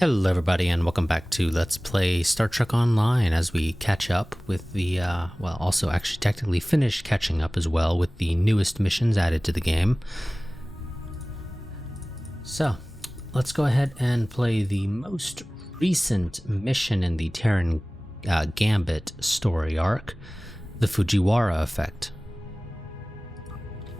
Hello everybody and welcome back to Let's Play Star Trek Online as we catch up with the, well, also actually technically finished catching up as well with the newest missions added to the game. So, let's go ahead and play the most recent mission in the Terran Gambit story arc, the Fujiwhara effect.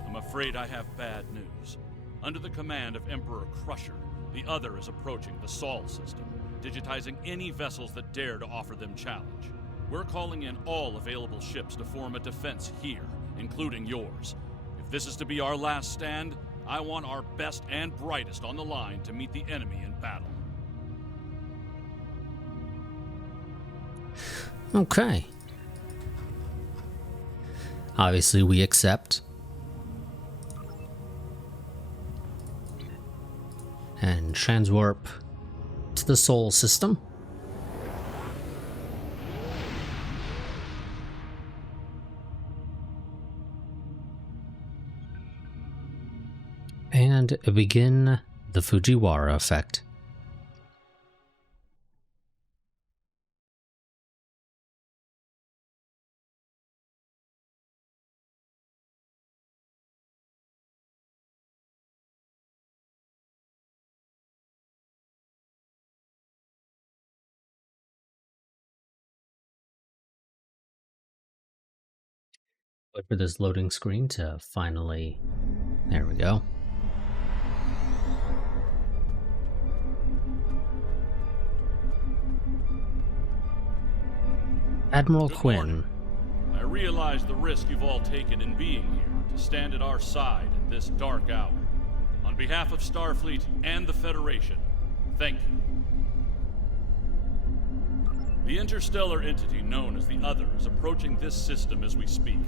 I'm afraid I have bad news. Under the command of Emperor Crusher, the other is approaching the Sol system, digitizing any vessels that dare to offer them challenge. We're calling in all available ships to form a defense here, including yours. If this is to be our last stand, I want our best and brightest on the line to meet the enemy in battle. Okay. Obviously we accept. And transwarp to the Sol system. And begin the Fujiwhara effect. Wait for this loading screen to finally... There we go. Admiral Quinn. I realize the risk you've all taken in being here to stand at our side in this dark hour. On behalf of Starfleet and the Federation, thank you. The interstellar entity known as the Other is approaching this system as we speak.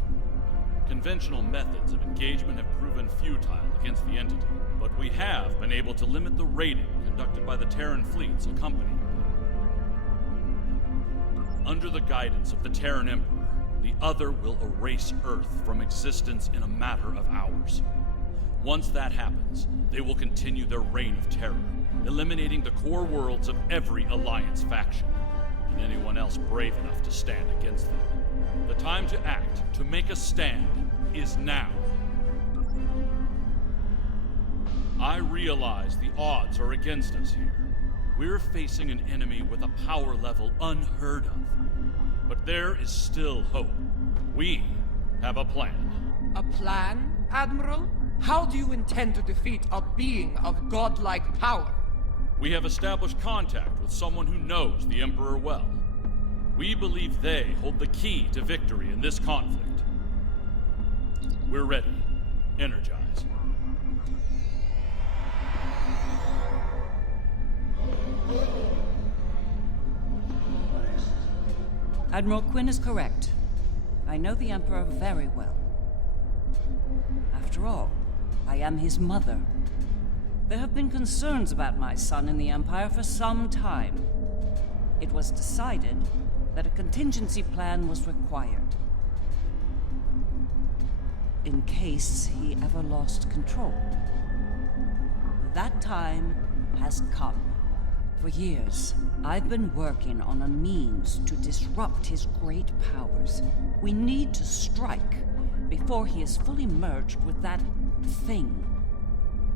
Conventional methods of engagement have proven futile against the entity, but we have been able to limit the raiding conducted by the Terran fleets accompanying them. Under the guidance of the Terran Emperor, the Other will erase Earth from existence in a matter of hours. Once that happens, they will continue their reign of terror, eliminating the core worlds of every Alliance faction, and anyone else brave enough to stand against them. The time to act, to make a stand, is now. I realize the odds are against us here. We're facing an enemy with a power level unheard of. But there is still hope. We have a plan. A plan, Admiral? How do you intend to defeat a being of godlike power? We have established contact with someone who knows the Emperor well. We believe they hold the key to victory in this conflict. We're ready. Energize. Admiral Quinn is correct. I know the Emperor very well. After all, I am his mother. There have been concerns about my son in the Empire for some time. It was decided that a contingency plan was required, in case he ever lost control. That time has come. For years, I've been working on a means to disrupt his great powers. We need to strike before he is fully merged with that thing.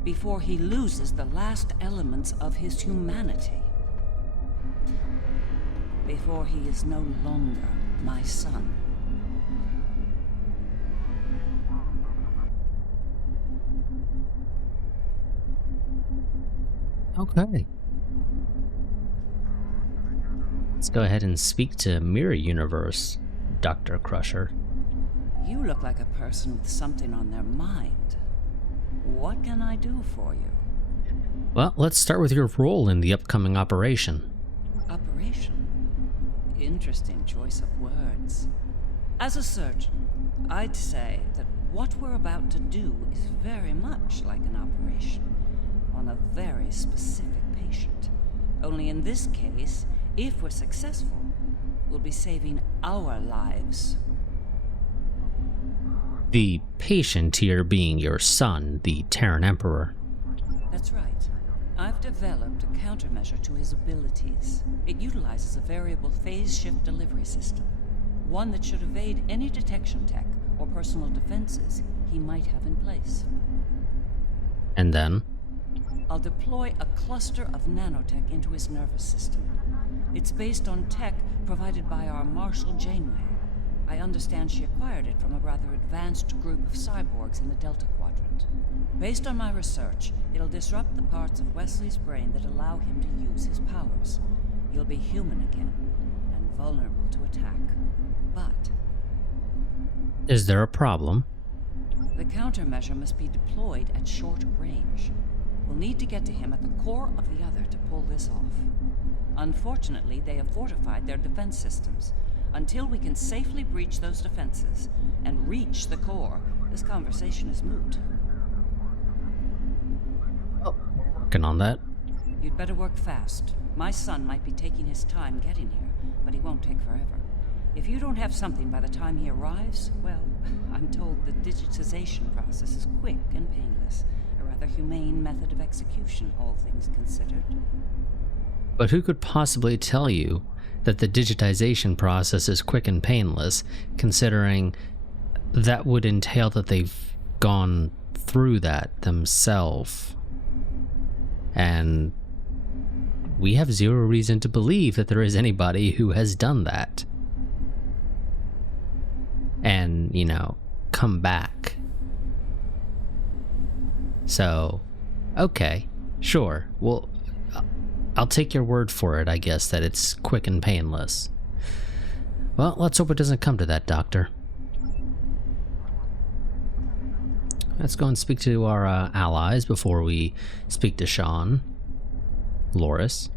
Before he loses the last elements of his humanity. Before he is no longer my son. Okay. Let's go ahead and speak to Mirror Universe, Dr. Crusher. You look like a person with something on their mind. What can I do for you? Well, let's start with your role in the upcoming operation. Operation? Interesting choice of words. As a surgeon, I'd say that what we're about to do is very much like an operation on a very specific patient. Only in this case, if we're successful, we'll be saving our lives. The patient here being your son, the Terran Emperor. That's right. I've developed a countermeasure to his abilities. It utilizes a variable phase shift delivery system. One that should evade any detection tech or personal defenses he might have in place. And then? I'll deploy a cluster of nanotech into his nervous system. It's based on tech provided by our Marshal Janeway. I understand she acquired it from a rather advanced group of cyborgs in the Delta Quadrant. Based on my research, it'll disrupt the parts of Wesley's brain that allow him to use his powers. He'll be human again, and vulnerable to attack. But Is there a problem? the countermeasure must be deployed at short range. We'll need to get to him at the core of the other to pull this off. Unfortunately, they have fortified their defense systems. Until we can safely breach those defenses and reach the core, this conversation is moot. Working on that. You'd better work fast. My son might be taking his time getting here, but he won't take forever. If you don't have something by the time he arrives, well, I'm told the digitization process is quick and painless. A rather humane method of execution, all things considered. But who could possibly tell you that the digitization process is quick and painless, considering that would entail that they've gone through that themselves? And we have zero reason to believe that there is anybody who has done that. And, you know, come back. So, okay, sure. Well, I'll take your word for it, I guess, that it's quick and painless. Well, let's hope it doesn't come to that, Doctor. Let's go and speak to our allies before we speak to Sean. Loris.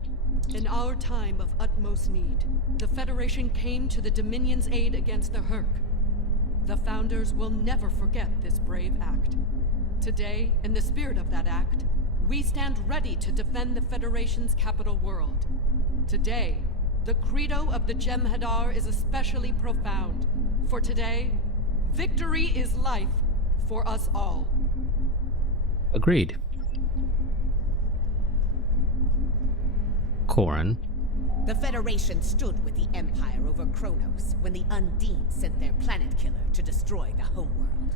In our time of utmost need, the Federation came to the Dominion's aid against the Herc. The Founders will never forget this brave act. Today, in the spirit of that act, we stand ready to defend the Federation's capital world. Today, the credo of the Jem'Hadar is especially profound. For today, victory is life for us all. Agreed. Corrin. The Federation stood with the Empire over Kronos when the Undine sent their planet killer to destroy the homeworld.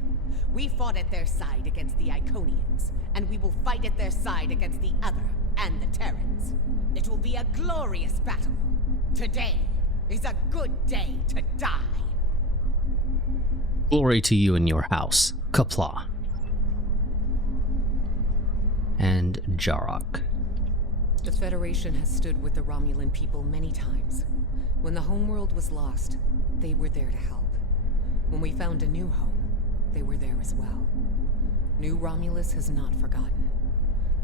We fought at their side against the Iconians, and we will fight at their side against the other and the Terrans. It will be a glorious battle. Today is a good day to die. Glory to you and your house. Qapla'. And Jarok. The Federation has stood with the Romulan people many times. When the homeworld was lost, they were there to help. When we found a new home, they were there as well. New Romulus has not forgotten.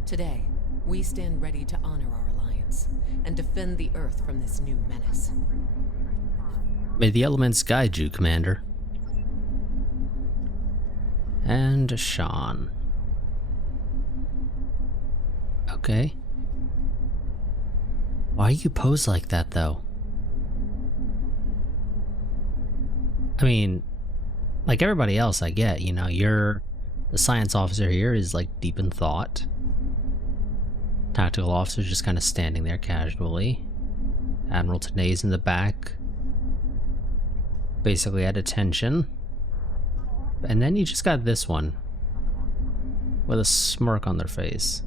Today, we stand ready to honor our alliance and defend the Earth from this new menace. May the elements guide you, Commander. And Sean. Okay. Why you pose like that, though? I mean, like everybody else, I get, you know, you're the science officer here is like deep in thought. Tactical officer just kind of standing there casually. Admiral Tanay's in the back, basically at attention. And then you just got this one with a smirk on their face.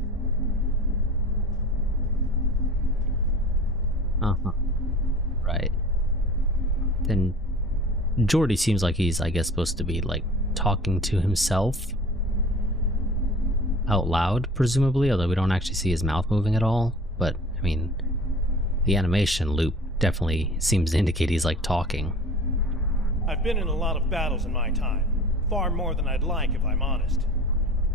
Right. Then Geordi seems like he's, I guess, supposed to be like talking to himself out loud, presumably, although we don't actually see his mouth moving at all. But I mean, the animation loop definitely seems to indicate he's like talking. I've been in a lot of battles in my time, far more than I'd like if I'm honest.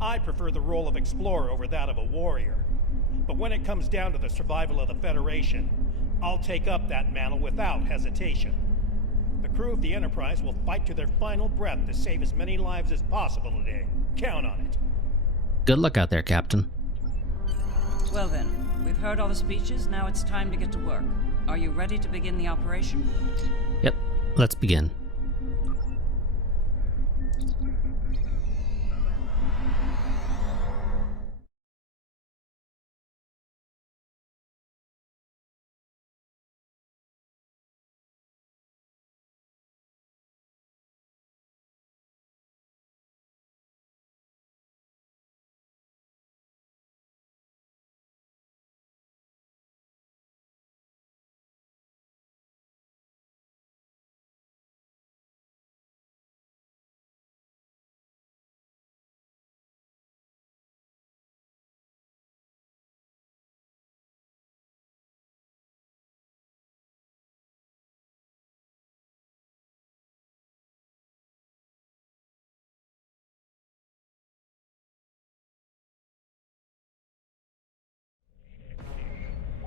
I prefer the role of explorer over that of a warrior. But when it comes down to the survival of the Federation, I'll take up that mantle without hesitation. The crew of the Enterprise will fight to their final breath to save as many lives as possible today. Count on it. Good luck out there, Captain. Well then, we've heard all the speeches, now it's time to get to work. Are you ready to begin the operation? Yep, let's begin.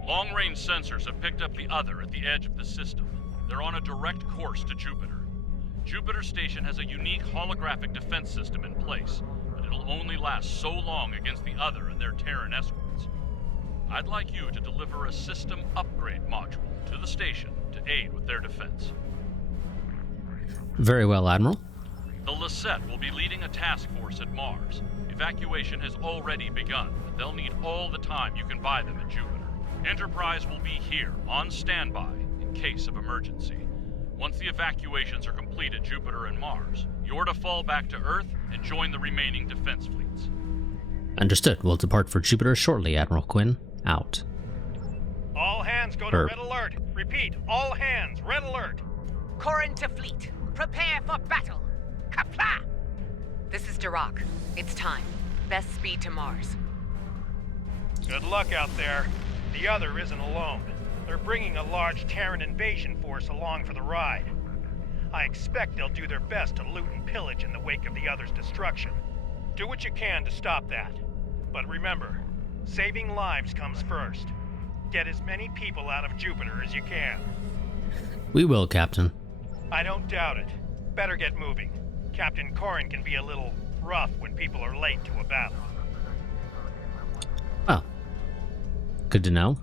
Long-range sensors have picked up the other at the edge of the system. They're on a direct course to Jupiter. Jupiter Station has a unique holographic defense system in place, but it'll only last so long against the other and their Terran escorts. I'd like you to deliver a system upgrade module to the station to aid with their defense. Very well, Admiral. The Lisette will be leading a task force at Mars. Evacuation has already begun, but they'll need all the time you can buy them at Jupiter. Enterprise will be here, on standby, in case of emergency. Once the evacuations are complete at Jupiter and Mars, you're to fall back to Earth and join the remaining defense fleets. Understood. We'll depart for Jupiter shortly, Admiral Quinn. Out. All hands go to red alert. Repeat, all hands, red alert. Corrin to fleet. Prepare for battle. Kapla! This is Dirac. It's time. Best speed to Mars. Good luck out there. The other isn't alone. They're bringing a large Terran invasion force along for the ride. I expect they'll do their best to loot and pillage in the wake of the other's destruction. Do what you can to stop that. But remember, saving lives comes first. Get as many people out of Jupiter as you can. We will, Captain. I don't doubt it. Better get moving. Captain Corrin can be a little rough when people are late to a battle. Oh. Good to know.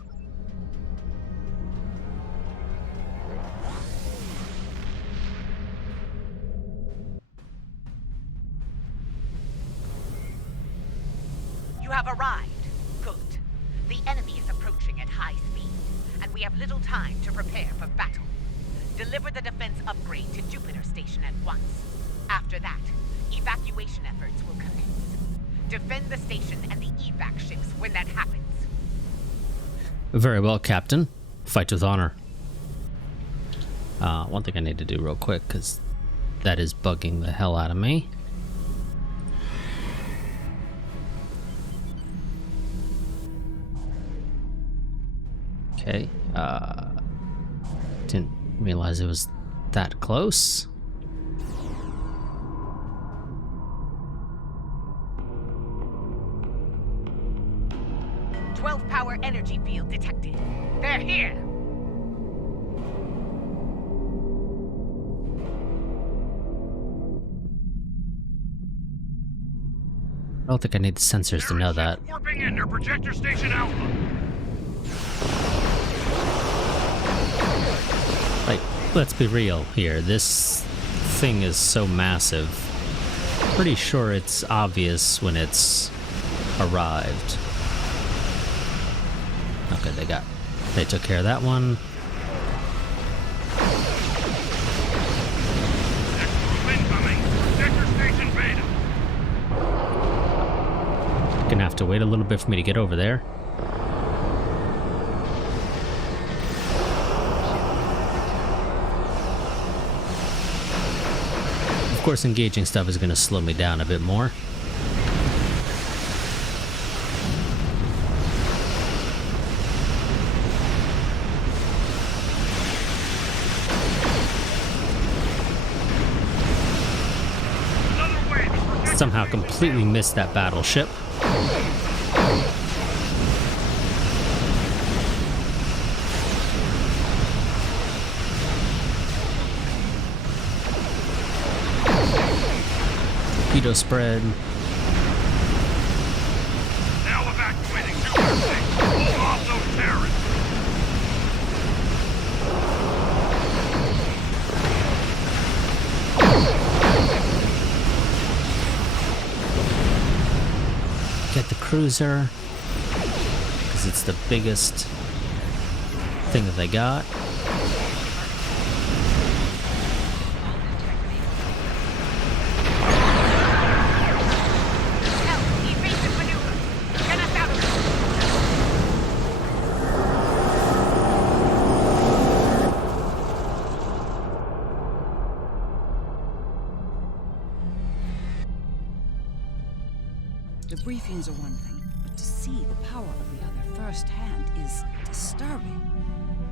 You have arrived. Good. The enemy is approaching at high speed, and we have little time to prepare for battle. Deliver the defense upgrade to Jupiter Station at once. After that, evacuation efforts will commence. Defend the station and the evac ships when that happens. Very well, Captain. Fight with honor. One thing I need to do real quick, because that is bugging the hell out of me. Okay. Didn't realize it was that close. Power energy field detected. They're here! I don't think I need the sensors to know that. Warping in near projector station Alpha. Like, let's be real here. This thing is so massive. Pretty sure it's obvious when it's arrived. Okay, they took care of that one. Next group incoming. Projector station Beta. Gonna have to wait a little bit for me to get over there. Of course, engaging stuff is gonna slow me down a bit more. Somehow completely missed that battleship. Torpedo spread. Now evacuating Jupiter Station. Hold off those Terrans. Get the cruiser, because it's the biggest thing that they got. Evasive maneuver. Get us out of this. The briefings are one thing, but to see the power of the other firsthand is disturbing.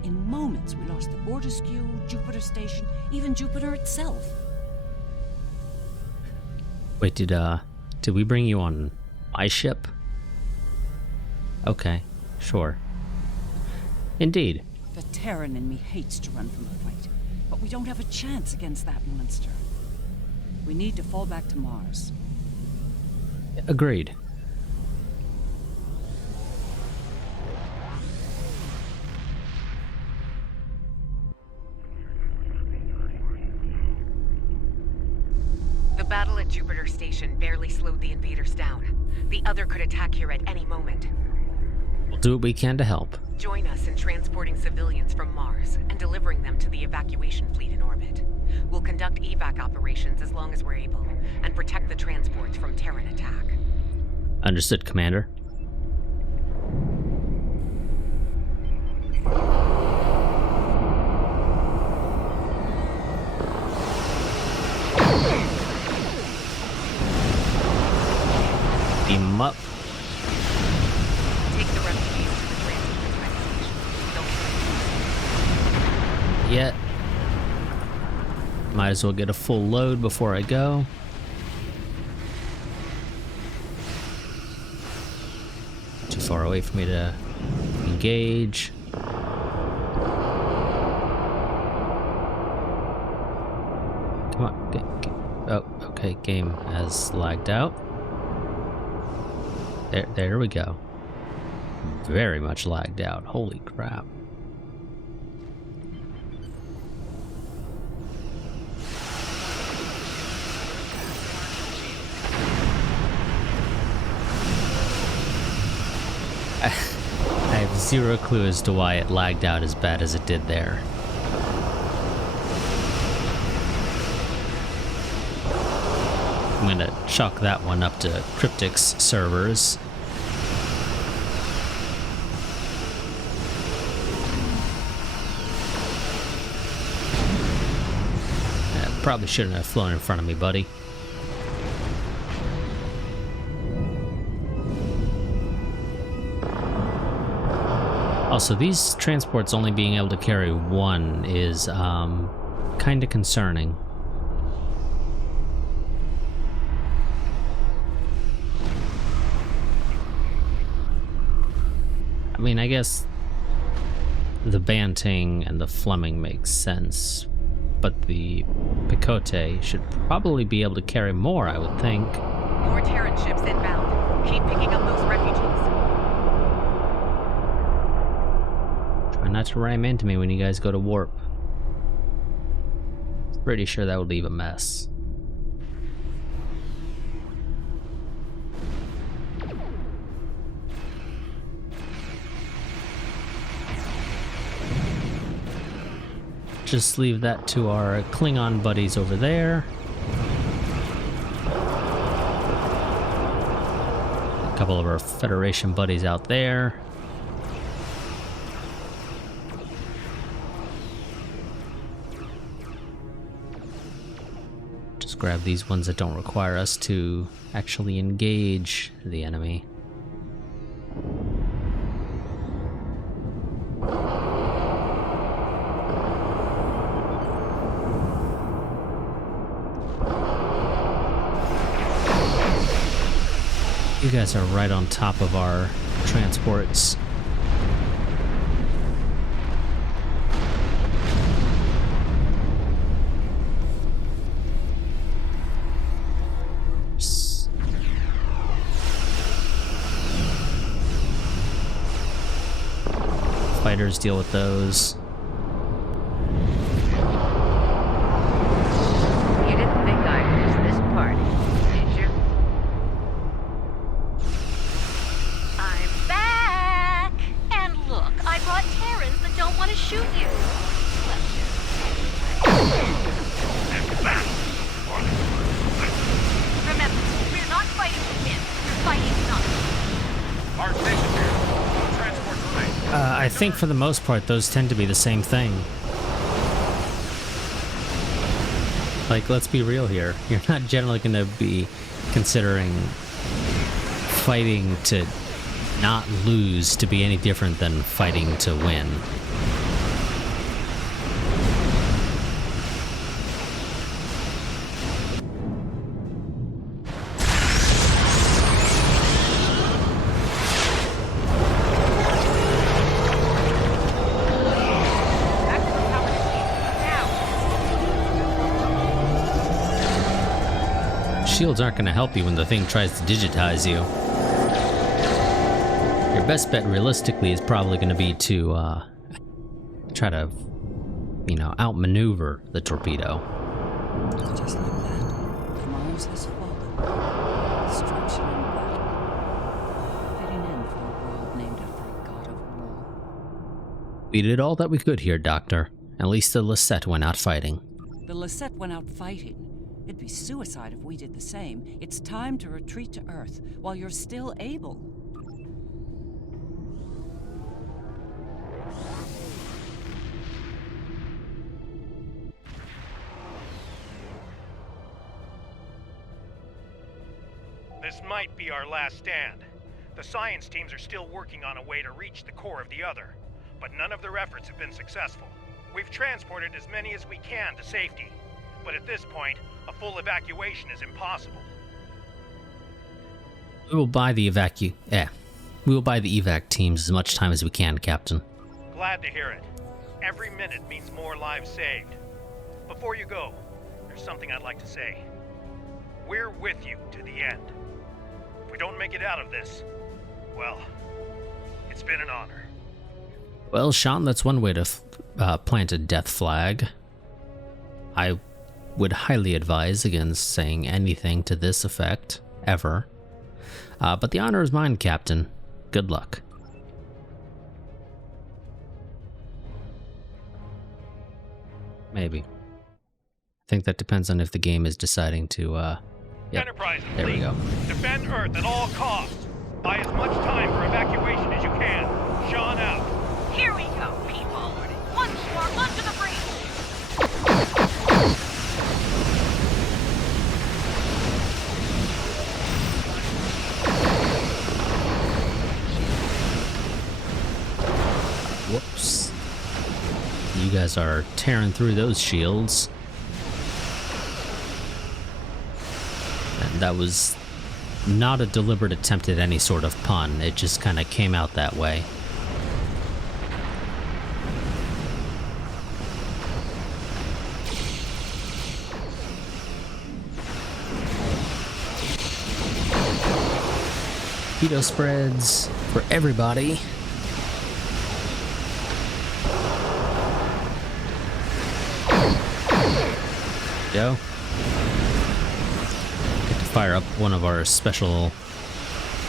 In moments, we lost the Borderskew, Jupiter Station, even Jupiter itself. Wait, did we bring you on my ship? Okay, sure. Indeed. The Terran in me hates to run from a fight, but we don't have a chance against that monster. We need to fall back to Mars. Agreed. The battle at Jupiter Station barely slowed the invaders down. The other could attack here at any moment. We'll do what we can to help. Join us in transporting civilians from Mars and delivering them to the evacuation fleet in orbit. We'll conduct evac operations as long as we're able, and protect the transports from Terran attack. Understood, Commander. Beam 'em up. Take the refugees to the transport station. Don't kill them. Yet. Might as well get a full load before I go. Too far away for me to engage. Come on. Oh, okay. Game has lagged out. There we go. Very much lagged out. Holy crap. I have zero clue as to why it lagged out as bad as it did there. I'm gonna chalk that one up to Cryptic's servers. Probably shouldn't have flown in front of me, buddy. Also, these transports only being able to carry one is kind of concerning. I mean, I guess the Banting and the Fleming makes sense, but the Picote should probably be able to carry more, I would think. More Terran ships inbound. Keep picking up those refugees. Try not to ram into me when you guys go to warp. Pretty sure that would leave a mess. Just leave that to our Klingon buddies over there. A couple of our Federation buddies out there. Just grab these ones that don't require us to actually engage the enemy. You guys are right on top of our transports. Fighters deal with those. You didn't think I'd miss this party, did you? I'm back! And look, I brought Terrans that don't want to shoot you. Remember, we're not fighting with him. We're fighting us. Our station here. No transport remain. I think for the most part, those tend to be the same thing. Like, let's be real here. You're not generally going to be considering fighting to not lose to be any different than fighting to win. shields aren't going to help you when the thing tries to digitize you. Your best bet realistically is probably going to be to try to, you know, outmaneuver the torpedo. Just like that, Mars has fallen. Destruction and battle. Fitting in for a world named after a god of war. We did all that we could here, Doctor. At least the Lisette went out fighting. The Lisette went out fighting. It'd be suicide if we did the same. It's time to retreat to Earth while you're still able. This might be our last stand. The science teams are still working on a way to reach the core of the other, but none of their efforts have been successful. We've transported as many as we can to safety, but at this point, a full evacuation is impossible. We will buy the We will buy the evac teams as much time as we can, Captain. Glad to hear it. Every minute means more lives saved. Before you go, there's something I'd like to say. We're with you to the end. If we don't make it out of this, well, it's been an honor. Well, Sean, that's one way to plant a death flag. I would highly advise against saying anything to this effect, ever. But the honor is mine, Captain. Good luck. Maybe. I think that depends on if the game is deciding to, yep, Enterprise, there we go. Defend Earth at all costs. Buy as much time for evacuation as you can. Sean out. Here we go, people. Once more, onto the breach. Whoops. You guys are tearing through those shields. And that was not a deliberate attempt at any sort of pun. It just kind of came out that way. Keto spreads for everybody. Go. Get to fire up one of our special,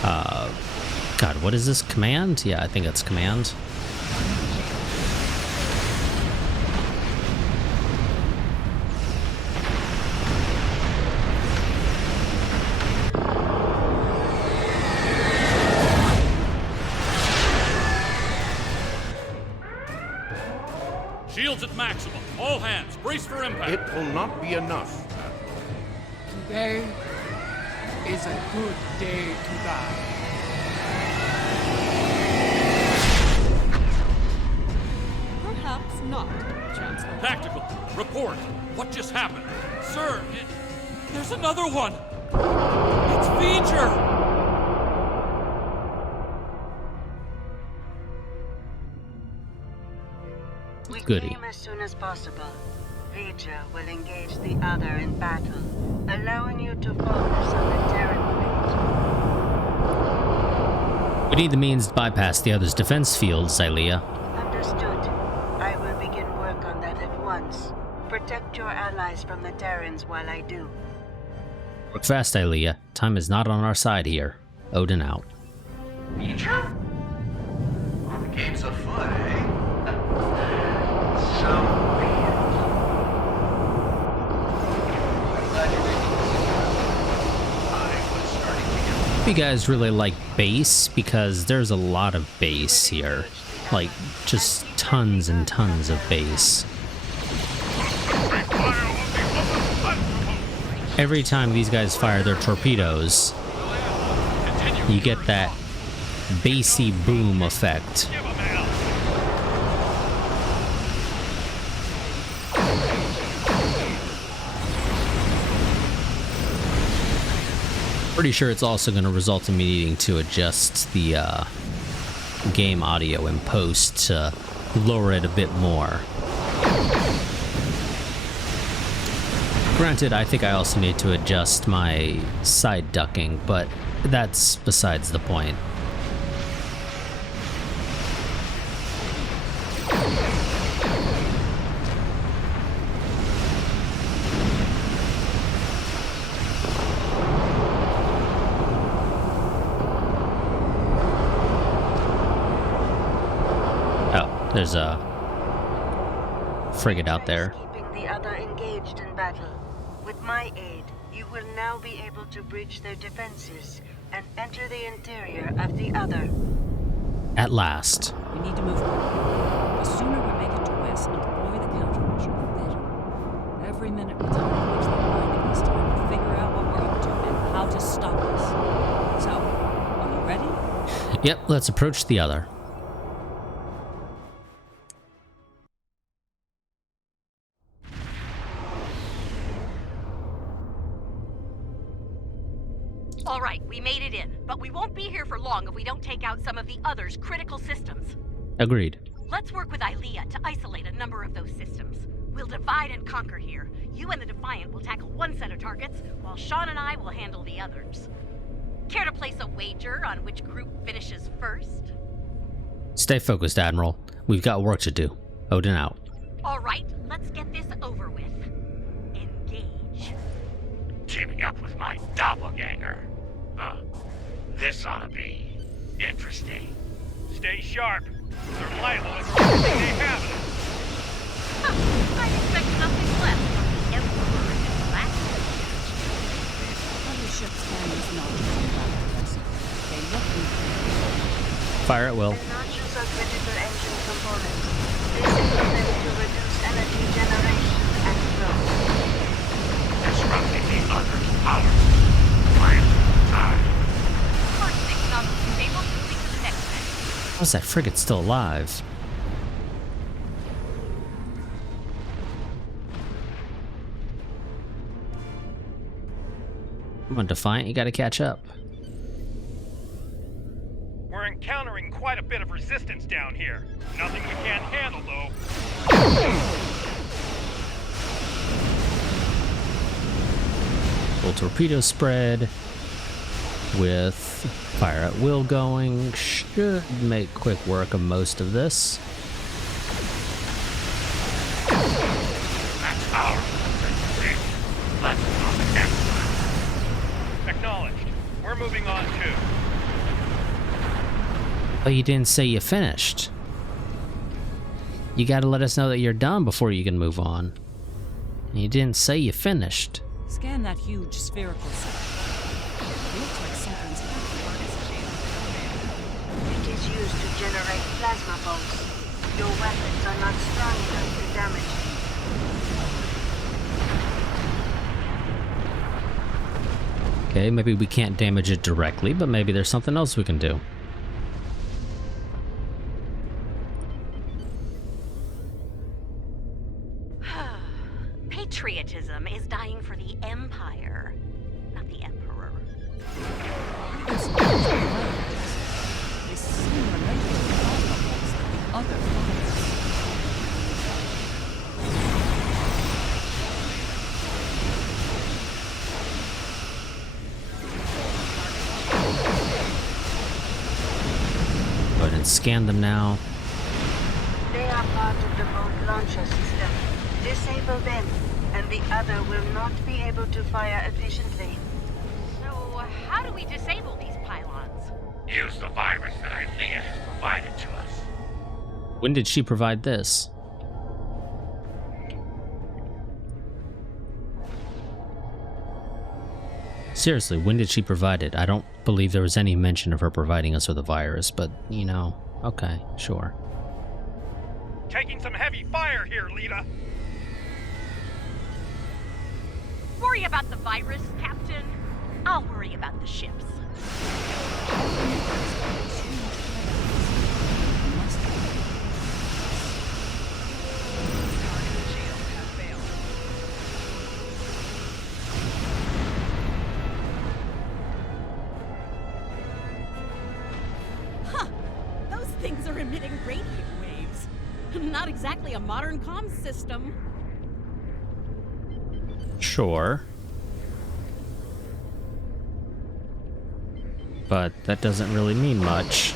God, what is this? Command? Yeah, I think that's command. Shields at maximum. All hands, brace for impact. It will not be enough. Today is a good day to die. Perhaps not, Chancellor. Tactical, report. What just happened? Sir, there's another one. It's V'ger. We Goody. came as soon as possible. V'ger will engage the other in battle, allowing you to focus on the Terran fleet. We need the means to bypass the other's defense field, Xylea. Understood. I will begin work on that at once. Protect your allies from the Terrans while I do. Work fast, Xylea. Time is not on our side here. Odin out. V'ger? Well, the game's afoot, eh? So be it. I'm glad you're making this. I was starting to get... You guys really like base because there's a lot of base here. Like, just tons and tons of base. Every time these guys fire their torpedoes, you get that bassy boom effect. Pretty sure it's also going to result in me needing to adjust the game audio in post to lower it a bit more. Granted, I think I also need to adjust my side ducking, but that's besides the point. Oh, there's a frigate out there. Keeping the other engaged in battle. With my aid, you will now be able to breach their defenses and enter the interior of the other. At last. We need to move on. The sooner we make it to West and deploy the countermeasure, the better. Every minute we time gives them winding us time to figure out what we're up to and how to stop us. So, are you ready? Yep, let's approach the other. All right, we made it in, but we won't be here for long if we don't take out some of the other's critical systems. Agreed. Let's work with Ilea to isolate a number of those systems. We'll divide and conquer here. You and the Defiant will tackle one set of targets, while Sean and I will handle the others. Care to place a wager on which group finishes first? Stay focused, Admiral. We've got work to do. Odin out. All right, let's get this over with. Engage. Teaming up with my doppelganger. This ought to be interesting. Stay sharp. They're liable to everything they have. I expect nothing less from the Emperor and his last Other ships can use nodules in battle vessel. They look inferior. Fire at will. The nodules are critical engine components. Disable them to reduce energy generation and growth. Disrupting the other's power. Plan time. First thing nodules disabled, moving to the next phase. How's that frigate still alive? Come on, Defiant, you gotta catch up. We're encountering quite a bit of resistance down here. Nothing we can't handle, though. Full torpedo spread with fire at will going should make quick work of most of this. That's our victory. Let's go the next one. Acknowledged. We're moving on, too. Oh, you didn't say you finished. You gotta let us know that you're done before you can move on. You didn't say you finished. Scan that huge spherical set. It looks like something's happening. It is used to generate plasma bolts. Your weapons are not strong enough to damage it. Okay, maybe we can't damage it directly, but maybe there's something else we can do. Patriotism is dying for the Empire, not the Emperor. They seem related to the plasma bolts that the other fires. Go ahead and scan them now. They are part of the boat launcher system. Disable them, and the other will not be able to fire efficiently. So, how do we disable these pylons? Use the virus that Ilea has provided to us. When did she provide this? Seriously, when did she provide it? I don't believe there was any mention of her providing us with a virus, but, you know, okay, sure. Taking some heavy fire here, Lita. Worry about the virus, Captain. I'll worry about the ships. Huh. Those things are emitting radio waves. Not exactly a modern comms system. Sure. But that doesn't really mean much.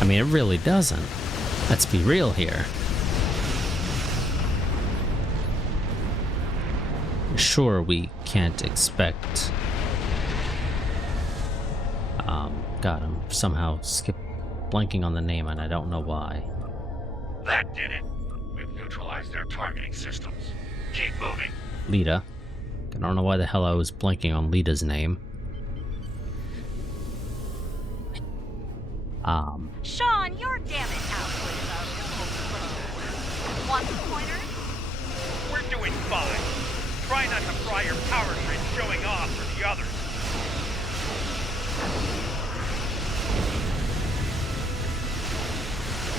I mean, it really doesn't. Let's be real here. Sure, we can't expect... God, I'm somehow blanking on the name and I don't know why. That did it. We've neutralized their targeting systems. Keep moving. Lita. I don't know why the hell I was blanking on Lita's name. Sean, your damn it output is a little... Want some pointers? We're doing fine. Try not to fry your power grid showing off for the others.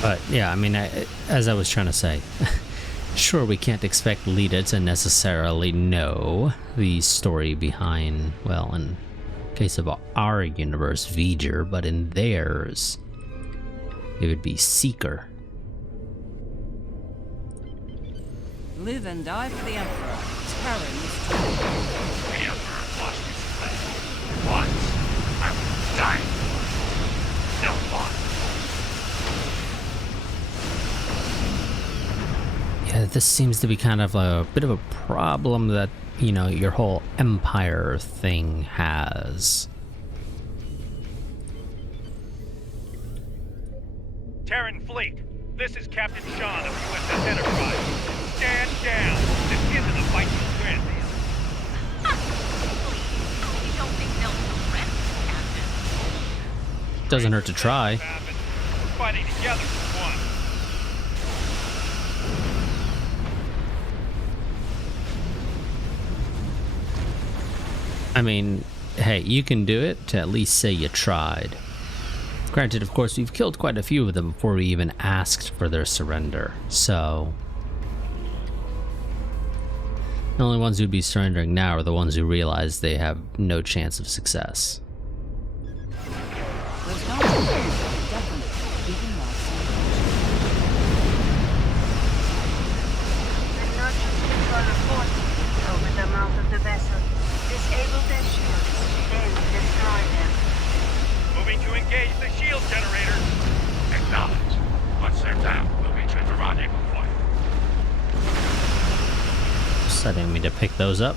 But yeah, I mean, as I was trying to say, sure, we can't expect Lita to necessarily know the story behind, well, in case of our universe, V'ger, but in theirs, it would be Seeker. Live and die for the Emperor. Terran's true. The Emperor lost his way. Once, I was dying. No more. Yeah, this seems to be kind of a bit of a problem that, you know, your whole Empire thing has. Terran Fleet, this is Captain Sean of USS Enterprise. Stand down. This isn't a fight to win. Please, you don't think they'll surrender, Captain? Doesn't hurt to try. We're fighting together for one. I mean, hey, you can do it to at least say you tried. Granted, of course, we've killed quite a few of them before we even asked for their surrender, so... The only ones who'd be surrendering now are the ones who realize they have no chance of success. There's no definitely even lost And not just control a force over the mouth of the vessel. Disable their shields, then destroy them. Moving to engage the shield generator. Acknowledge. Once they're down, moving to the rendezvous point. Setting me to pick those up.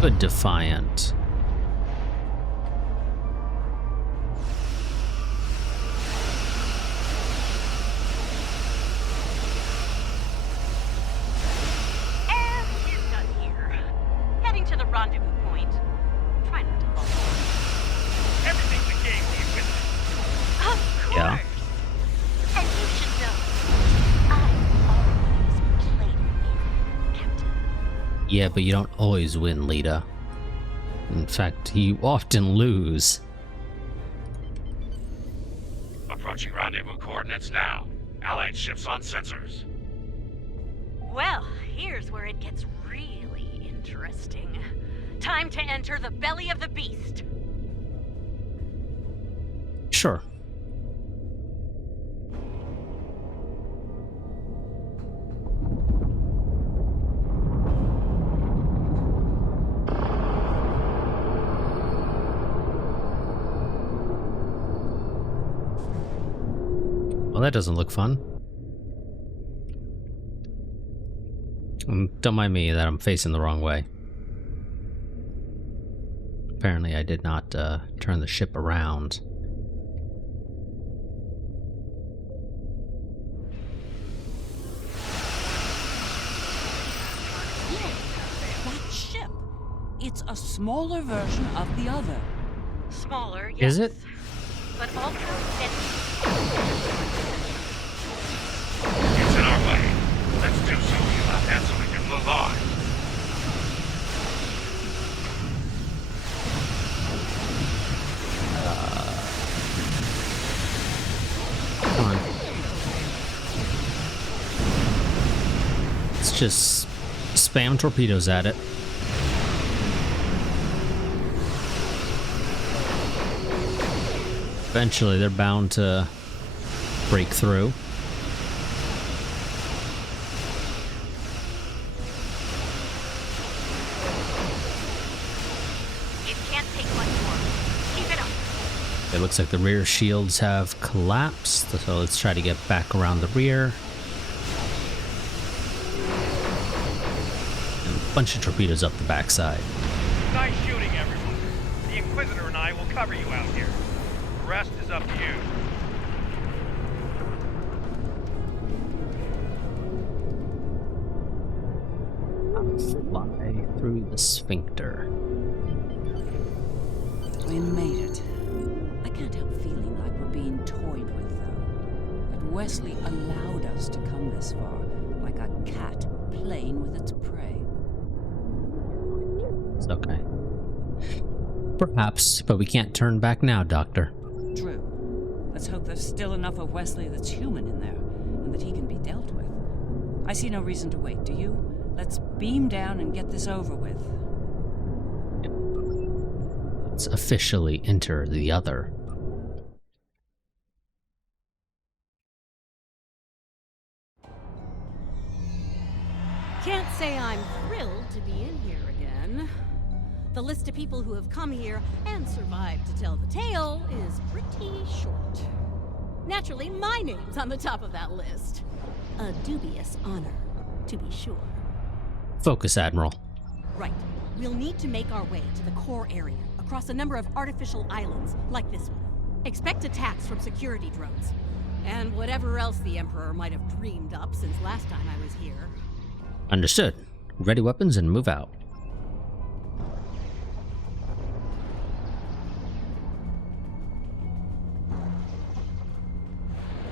Good Defiant. And we're done here. Heading to the rendezvous point. Try not to fall. Everything's a game to you, isn't it? Of course. Yeah. And you should know, I always play the game, Captain. Yeah, but you don't always win, Lita. In fact, you often lose. Approaching rendezvous coordinates now. Allied ships on sensors. Well, here's where it gets really interesting. Time to enter the belly of the beast. Sure. Well, that doesn't look fun. Don't mind me that I'm facing the wrong way. Apparently I did not turn the ship around. that ship. It's a smaller version of the other. Smaller, yes. Is it? But also steady. It's in our way. Let's do so, and so we can move on. just spam torpedoes at it. Eventually, they're bound to break through. It can't take much more. Keep it up. It looks like the rear shields have collapsed, so let's try to get back around the rear. And a bunch of torpedoes up the backside. Nice shooting, everyone. The Inquisitor and I will cover you out here. The rest is up to you. Fly through the sphincter. We made it. I can't help feeling like we're being toyed with, though. That Wesley allowed us to come this far, like a cat playing with its prey. It's okay. Perhaps, but we can't turn back now, Doctor. True. Let's hope there's still enough of Wesley that's human in there, and that he can be dealt with. I see no reason to wait, do you? Let's beam down and get this over with. Let's officially enter the other. Can't say I'm thrilled to be in here again. The list of people who have come here and survived to tell the tale is pretty short. Naturally, my name's on the top of that list. A dubious honor, to be sure. Focus, Admiral. Right. We'll need to make our way to the core area, across a number of artificial islands, like this one. Expect attacks from security drones. And whatever else the Emperor might have dreamed up since last time I was here. Understood. Ready weapons and move out.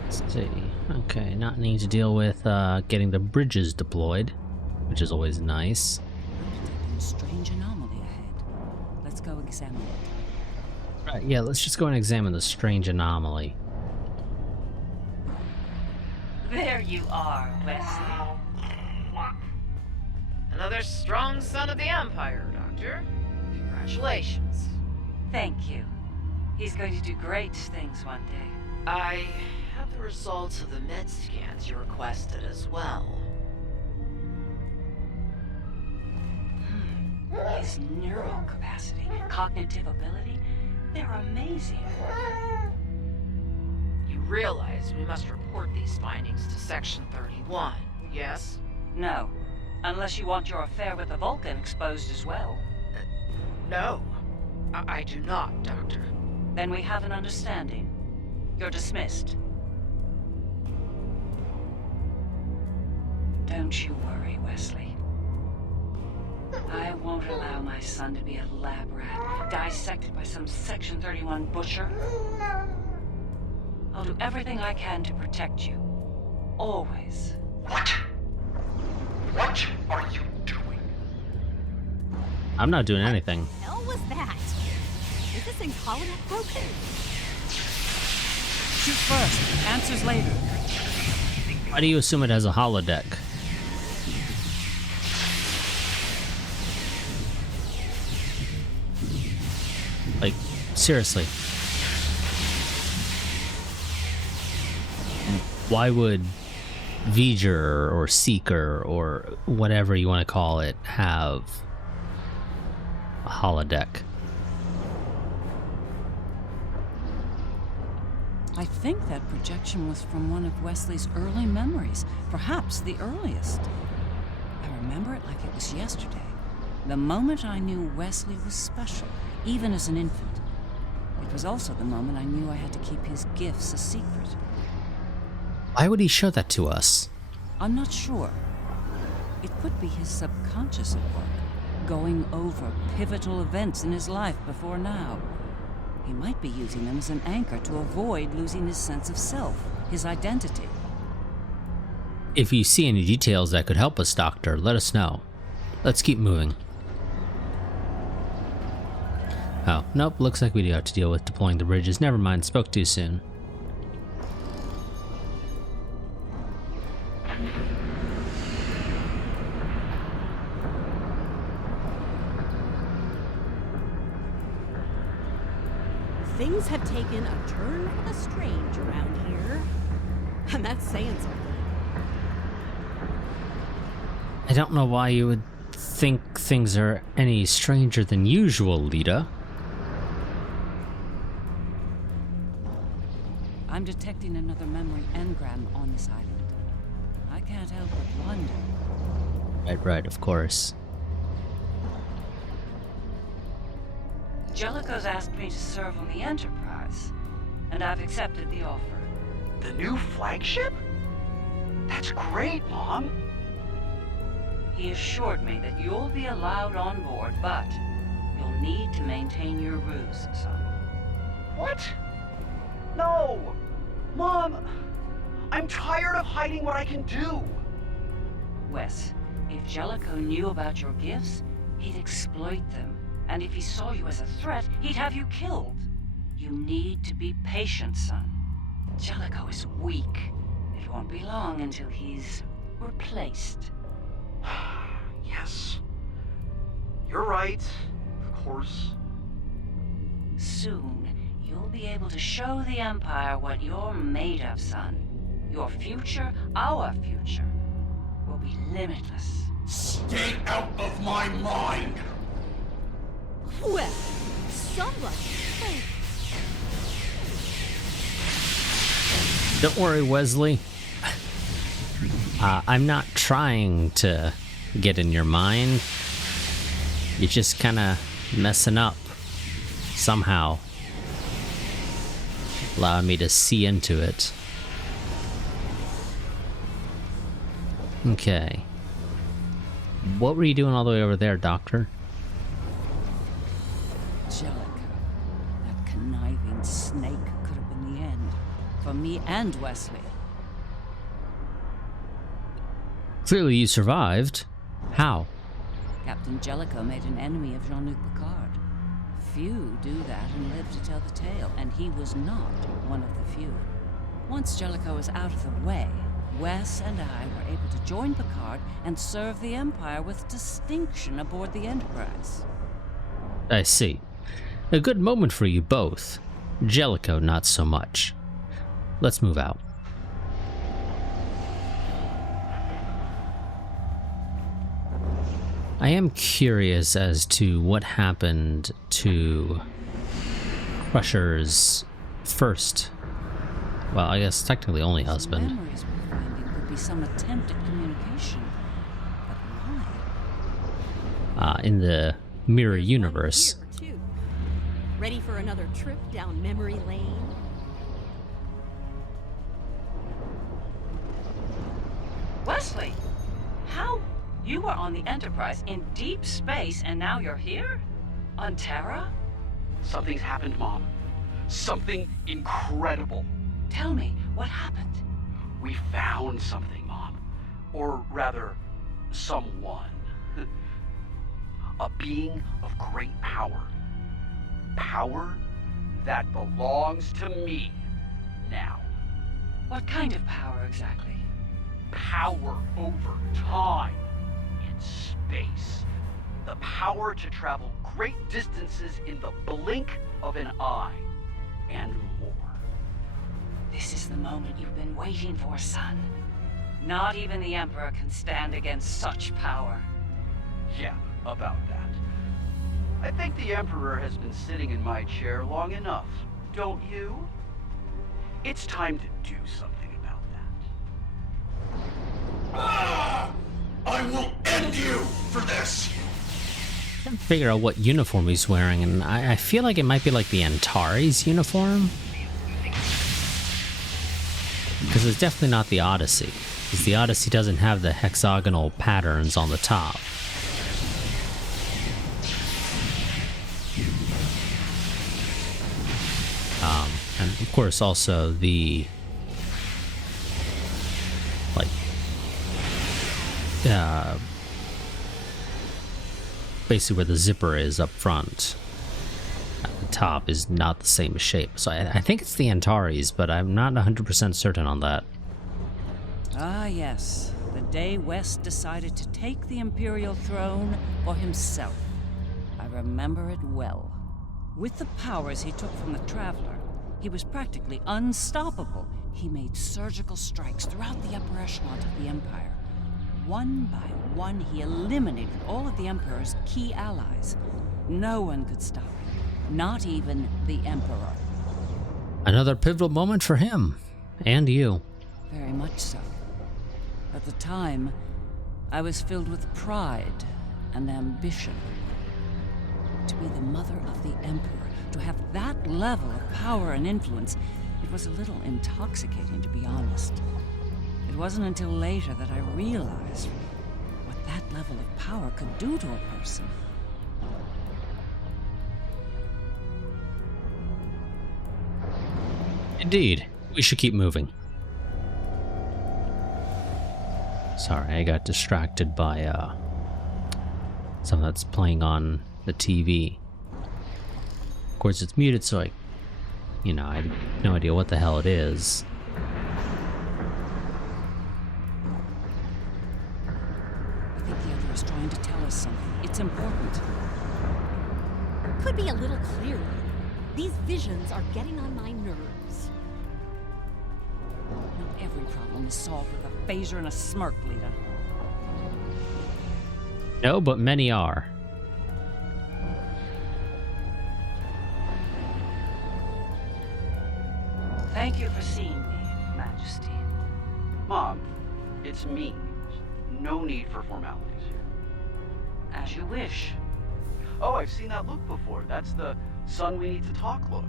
Let's see. Okay, not needing to deal with getting the bridges deployed, which is always nice. A strange anomaly ahead. Let's go examine it. Right, yeah, let's just go and examine the strange anomaly. There you are, Wesley. Another strong son of the Empire, Doctor. Congratulations. Thank you. He's going to do great things one day. I have the results of the med scans you requested as well. His neural capacity, cognitive ability, they're amazing. You realize we must report these findings to Section 31, yes? No. Unless you want your affair with the Vulcan exposed as well. No. I do not, Doctor. Then we have an understanding. You're dismissed. Don't you worry, Wesley. I won't allow my son to be a lab rat, dissected by some Section 31 butcher. I'll do everything I can to protect you. Always. What? What are you doing? I'm not doing anything. What the hell was that? Is this thing's holodeck broken? Shoot first, answers later. Why do you assume it has a holodeck? Like, seriously. Why would V'ger or Seeker or whatever you want to call it have a holodeck? I think that projection was from one of Wesley's early memories, perhaps the earliest. I remember it like it was yesterday. The moment I knew Wesley was special, even as an infant. It was also the moment I knew I had to keep his gifts a secret. Why would he show that to us? I'm not sure. It could be his subconscious at work, going over pivotal events in his life before now. He might be using them as an anchor to avoid losing his sense of self, his identity. If you see any details that could help us, Doctor, let us know. Let's keep moving. Oh, nope, looks like we do have to deal with deploying the bridges. Never mind, spoke too soon. Things have taken a turn for the strange around here. And that's saying something. I don't know why you would think things are any stranger than usual, Lita. I'm detecting another memory engram on this island. I can't help but wonder. Right, of course. Jellicoe's asked me to serve on the Enterprise, and I've accepted the offer. The new flagship? That's great, Mom. He assured me that you'll be allowed on board, but you'll need to maintain your ruse, son. What? No! Mom! I'm tired of hiding what I can do! Wes, if Jellicoe knew about your gifts, he'd exploit them. And if he saw you as a threat, he'd have you killed. You need to be patient, son. Jellicoe is weak. It won't be long until he's replaced. Yes. You're right, of course. Soon, you'll be able to show the Empire what you're made of, son. Your future, our future, will be limitless. Stay out of my mind! Well, somebody. Don't worry, Wesley. I'm not trying to get in your mind. You're just kind of messing up somehow. Allow me to see into it. Okay. What were you doing all the way over there, Doctor? Jellicoe, that conniving snake could have been the end. For me and Wesley. Clearly you survived. How? Captain Jellicoe made an enemy of Jean-Luc Picard. Few do that and live to tell the tale, and he was not one of the few. Once Jellicoe was out of the way, Wes and I were able to join Picard and serve the Empire with distinction aboard the Enterprise. I see. A good moment for you both. Jellicoe, not so much. Let's move out. I am curious as to what happened to Crusher's first, well, I guess technically only husband. Memories we're finding could be some attempt at communication, but why? In the mirror universe. Here, too. Ready for another trip down memory lane? Wesley, how? You were on the Enterprise in deep space, and now you're here? On Terra? Something's happened, Mom. Something incredible. Tell me, what happened? We found something, Mom. Or rather, someone. A being of great power. Power that belongs to me now. What kind of power exactly? Power over time. Space. The power to travel great distances in the blink of an eye. And more. This is the moment you've been waiting for, son. Not even the Emperor can stand against such power. Yeah, about that. I think the Emperor has been sitting in my chair long enough, don't you? It's time to do something about that. Ah! I will end you for this! I'm trying to figure out what uniform he's wearing, and I feel like it might be like the Antares uniform. Because it's definitely not the Odyssey. Because the Odyssey doesn't have the hexagonal patterns on the top. And of course also the basically where the zipper is up front at the top is not the same shape. So I think it's the Antares, but I'm not 100% certain on that. Ah, yes. The day Wes decided to take the Imperial throne for himself. I remember it well. With the powers he took from the Traveler, he was practically unstoppable. He made surgical strikes throughout the upper echelon of the Empire. One by one, he eliminated all of the Emperor's key allies. No one could stop him, not even the Emperor. Another pivotal moment for him, and you. Very much so. At the time, I was filled with pride and ambition. To be the mother of the Emperor, to have that level of power and influence, it was a little intoxicating, to be honest. It wasn't until later that I realized what that level of power could do to a person. Indeed. We should keep moving. Sorry, I got distracted by something that's playing on the TV. Of course, it's muted, so I have no idea what the hell it is. I think the other is trying to tell us something. It's important. Could be a little clearer. These visions are getting on my nerves. Not every problem is solved with a phaser and a smirk, Lita. No, but many are. Thank you for seeing me, Majesty. Mom, it's me. No need for formalities here. As you wish. Oh, I've seen that look before. That's the son we need to talk look.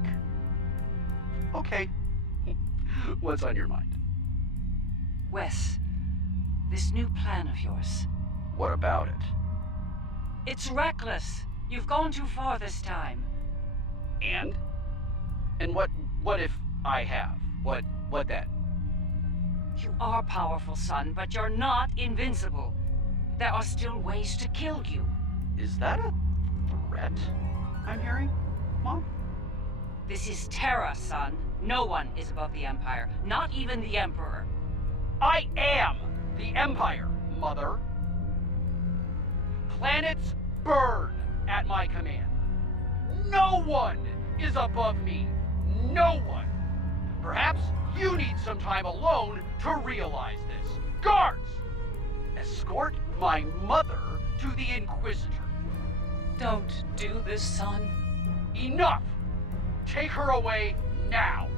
Okay. What's on your mind? Wes, this new plan of yours. What about it? It's reckless. You've gone too far this time. And? And what if I have? What then? You are powerful, son, but you're not invincible. There are still ways to kill you. Is that a threat I'm hearing, Mom? This is Terra, son. No one is above the Empire, not even the Emperor. I am the Empire, Mother. Planets burn at my command. No one is above me. No one. Perhaps you need some time alone to realize this. Guards! Escort my mother to the Inquisitor. Don't do this, son. Enough! Take her away now!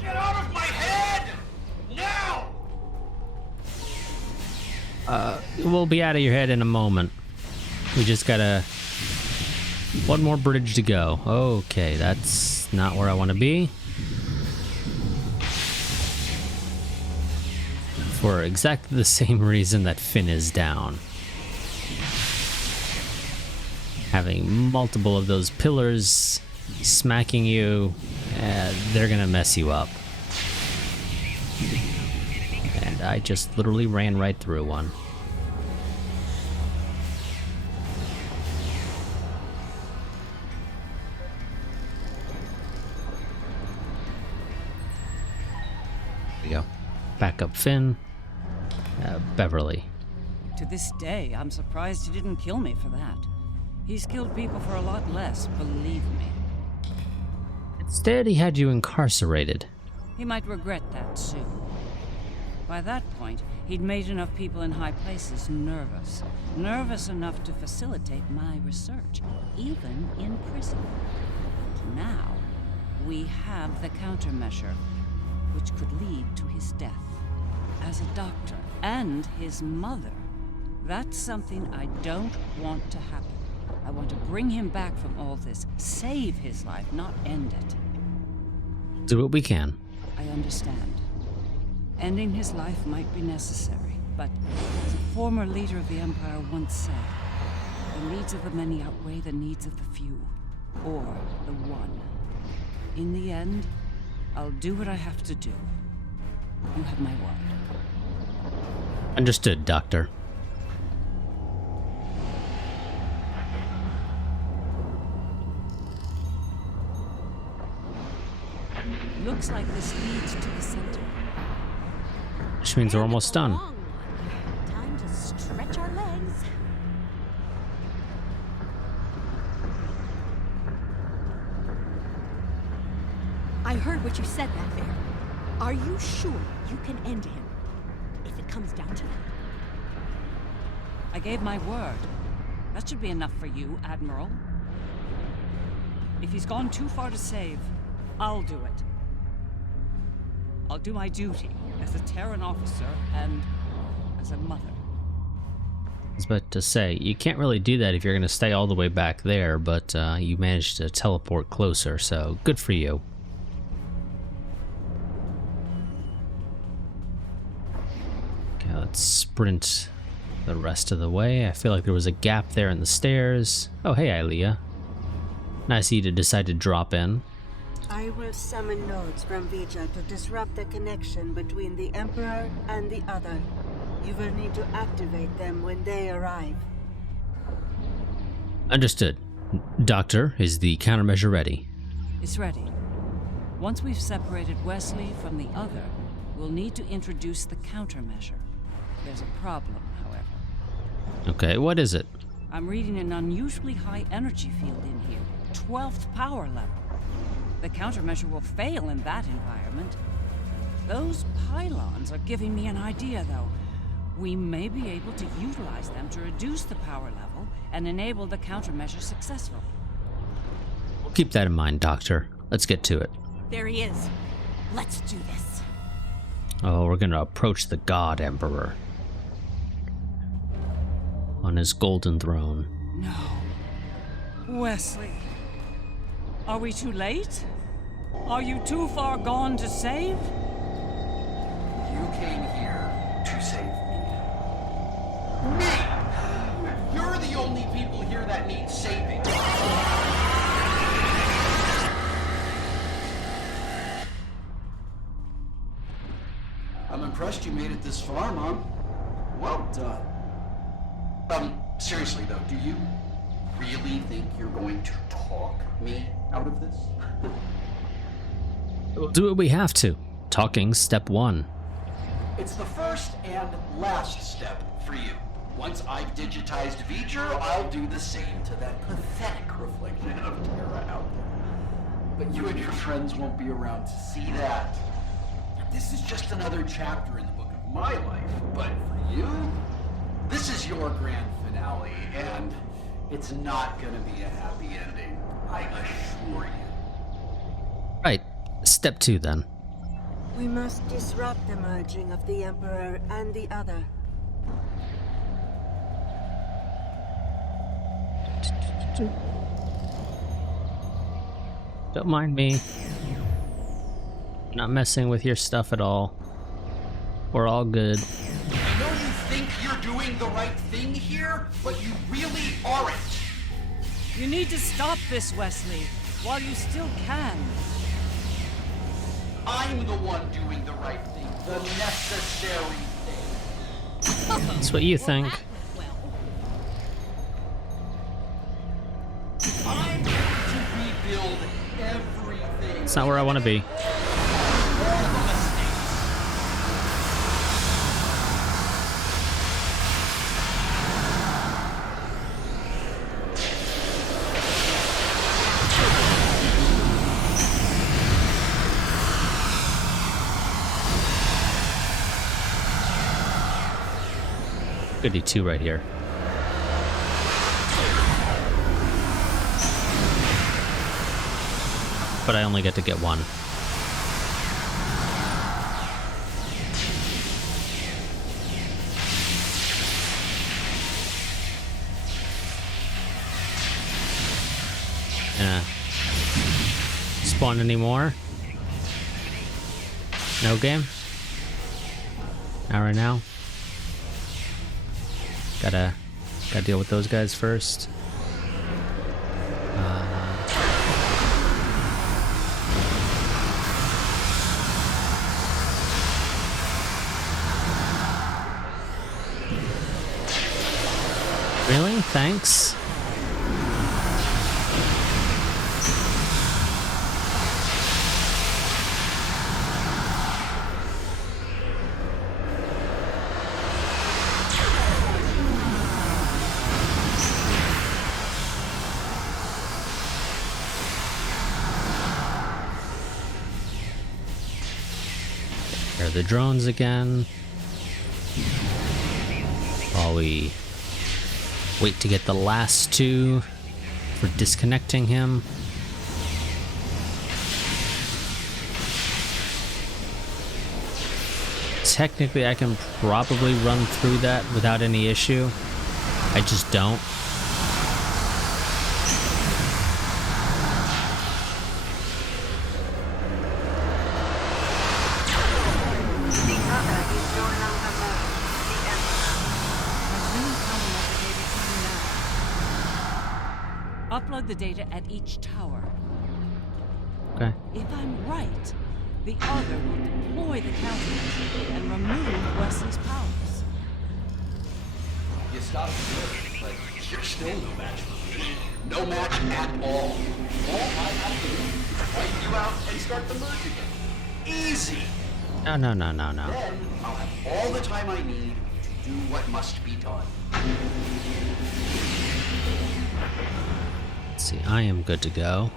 Get out of my head! Now! We'll be out of your head in a moment. We just gotta... one more bridge to go. Okay, that's not where I want to be. For exactly the same reason that Finn is down. Having multiple of those pillars smacking you, they're gonna mess you up. And I just literally ran right through one. There you go. Back up Finn. Beverly. To this day, I'm surprised he didn't kill me for that. He's killed people for a lot less, believe me. Instead, he had you incarcerated. He might regret that soon. By that point, he'd made enough people in high places nervous. Nervous enough to facilitate my research, even in prison. And now, we have the countermeasure, which could lead to his death. As a doctor, and his mother, that's something I don't want to happen. I want to bring him back from all this, save his life, not end it. Do what we can. I understand. Ending his life might be necessary, but as a former leader of the Empire once said, the needs of the many outweigh the needs of the few, or the one. In the end, I'll do what I have to do. You have my word. Understood, Doctor. Looks like this leads to the center. Which means we're almost done. Time to stretch our legs. what you said back there. Are you sure you can end him? If it comes down to that. I gave my word. That should be enough for you, Admiral. If he's gone too far to save, I'll do it. I'll do my duty as a Terran officer and as a mother. I was about to say, you can't really do that if you're going to stay all the way back there, but you managed to teleport closer, so good for you. Okay, let's sprint the rest of the way. I feel like there was a gap there in the stairs. Oh, hey, Ilea. Nice of you to decide to drop in. I will summon nodes from Vija to disrupt the connection between the Emperor and the other. You will need to activate them when they arrive. Understood. Doctor, is the countermeasure ready? It's ready. Once we've separated Wesley from the other, we'll need to introduce the countermeasure. There's a problem, however. Okay, what is it? I'm reading an unusually high energy field in here. 12th power level. The countermeasure will fail in that environment. Those pylons are giving me an idea, though. We may be able to utilize them to reduce the power level and enable the countermeasure successfully. We'll keep that in mind, Doctor. Let's get to it. There he is. Let's do this. Oh, we're gonna approach the God Emperor on his golden throne. No. Wesley. Are we too late? Are you too far gone to save? You came here to save me. Me! You're the only people here that need saving. I'm impressed you made it this far, Mom. Well done. Seriously though, do you really think you're going to talk me out of this? We'll do what we have to. Talking's step one. It's the first and last step for you. Once I've digitized V'ger, I'll do the same to that pathetic reflection of Terra out there. But you and your friends won't be around to see that. This is just another chapter in the book of my life, but for you, this is your grand finale, and it's not gonna be a happy ending, I assure you. Right. Step two, then. We must disrupt the merging of the Emperor and the other. Don't mind me. I'm not messing with your stuff at all. We're all good. I know you think you're doing the right thing here, but you really aren't. You need to stop this, Wesley, while you still can. I'm the one doing the right thing, the necessary thing. That's what you think. I'm going to rebuild everything. It's not where I want to be. All the mistakes. Goody two right here. But I only get to get one. Spawn anymore? No game? Not right now. Gotta deal with those guys first. Really? Thanks. the drones again. While we wait to get the last two for disconnecting him. Technically, I can probably run through that without any issue. I just don't. Upload the data at each tower. Okay. If I'm right, the other will deploy the countermeasure and remove Wesley's powers. You stopped good, but you're still no match for me. No match at all. All I have to do is wipe you out and start the merge again. Easy. No. Then I'll have all the time I need to do what must be done. Let's see, I am good to go.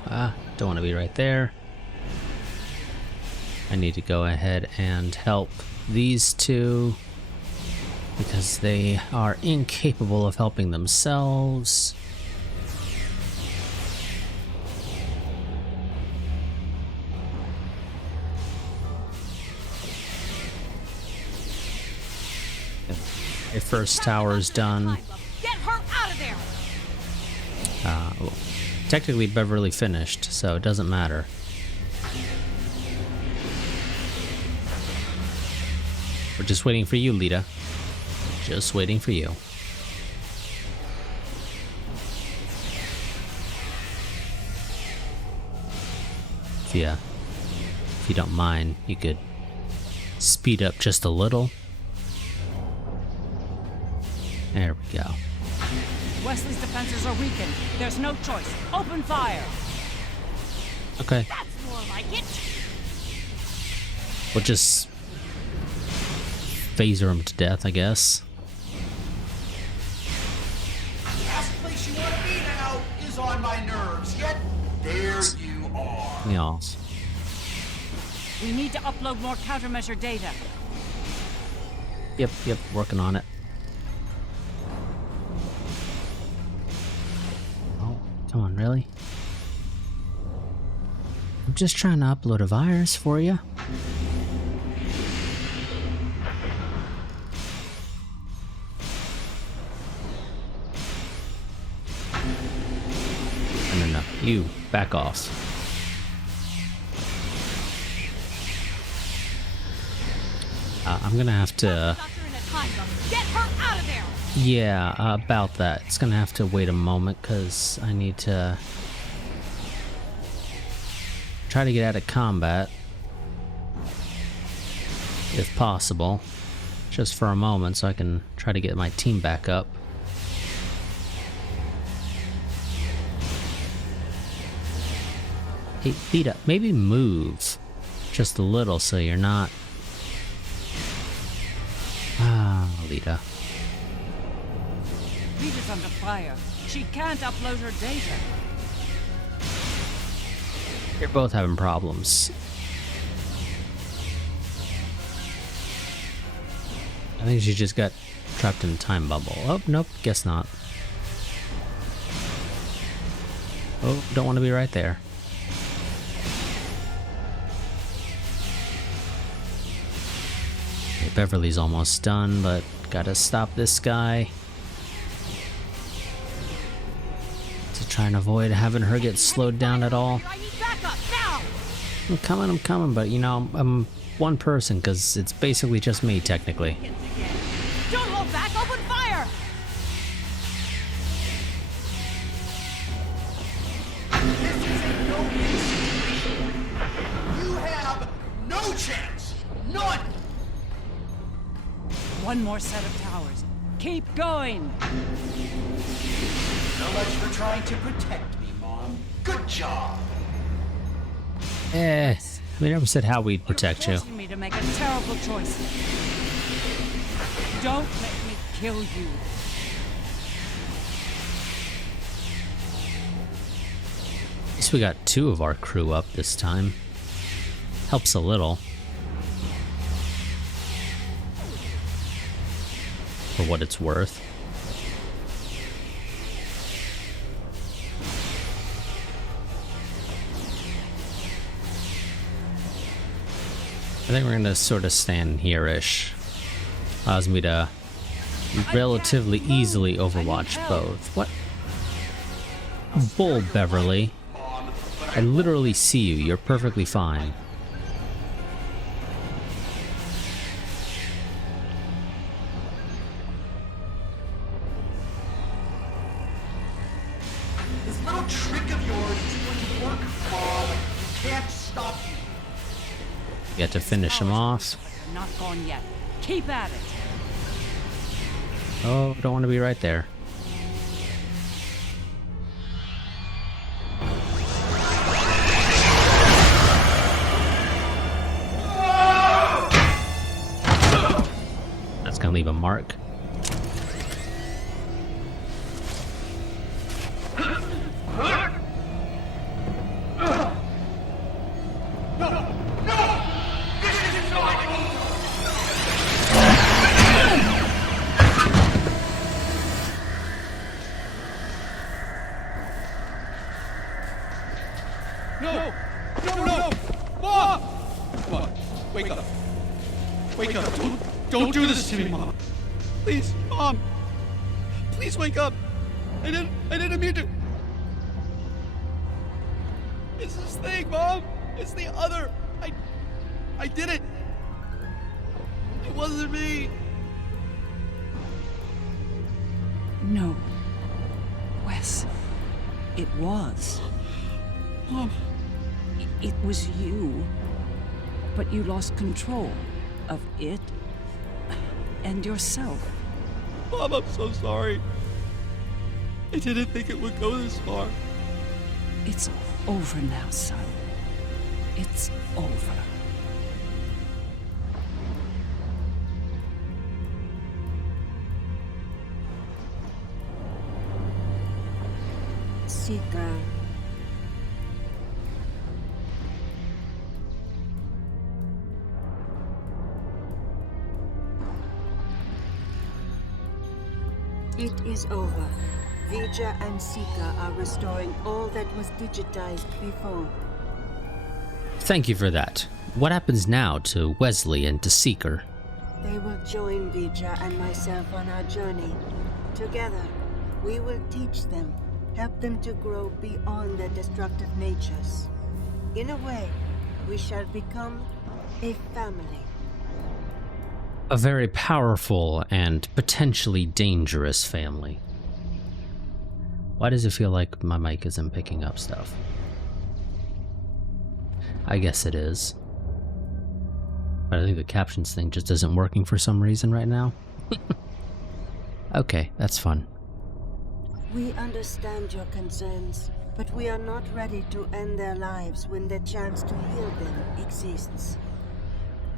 Don't want to be right there. I need to go ahead and help these two because they are incapable of helping themselves. My first tower is done. Get her out of there! Well, technically Beverly finished, so it doesn't matter. We're just waiting for you, Lita. Just waiting for you. If you don't mind, you could speed up just a little. There we go. Wesley's defenses are weakened. There's no choice. Open fire! Okay. That's more like it! We'll just phaser him to death, I guess. The last place you want to be now is on my nerves, yet there you are. Yeah. We need to upload more countermeasure data. Yep, working on it. Oh, come on, really? I'm just trying to upload a virus for you. No, you back off. I'm gonna have to. Get her out of there! Yeah, about that. It's gonna have to wait a moment because I need to try to get out of combat if possible, just for a moment, so I can try to get my team back up. Hey, Lita, maybe move just a little so you're not. Lita. Rita's under fire. She can't upload her data. You're both having problems. I think she just got trapped in a time bubble. Oh, nope, guess not. Oh, don't want to be right there. Okay, Beverly's almost done, but gotta stop this guy to try and avoid having her get slowed down at all. I'm coming, but you know, I'm one person because it's basically just me, technically. Don't hold back! Open fire! This is a no-win situation. You have no chance. None. One more set of towers. Keep going! So much for trying to protect me, Mom. Good job. We never said how we'd protect you. Forcing me to make a terrible choice. Don't let me kill you. At least we got 2 of our crew up this time. Helps a little. for what it's worth. I think we're gonna sort of stand here-ish. Allows me to relatively easily overwatch both. What? Bull, Beverly. I literally see you. You're perfectly fine. This little trick of yours is going to work, Mom. You can't stop you. You have to finish him off. You're not gone yet. Keep at it. Oh, don't want to be right there. That's gonna leave a mark. No! Mom! Come on, wake up. Wake up. Don't do this to me, Mom. Please, Mom. Please wake up. I didn't mean to. It's this thing, Mom. It's the other. I did it. It wasn't me. No. Wes. It was. Mom. It was you. But you lost control of it and yourself. Mom, I'm so sorry. I didn't think it would go this far. It's over now, son. It's over. Seeker. It is over. Vija and Seeker are restoring all that was digitized before. Thank you for that. What happens now to Wesley and to Seeker? They will join Vija and myself on our journey. Together, we will teach them, help them to grow beyond their destructive natures. In a way, we shall become a family. A very powerful and potentially dangerous family. Why does it feel like my mic isn't picking up stuff? I guess it is. But I think the captions thing just isn't working for some reason right now. Okay, that's fun. We understand your concerns, but we are not ready to end their lives when the chance to heal them exists.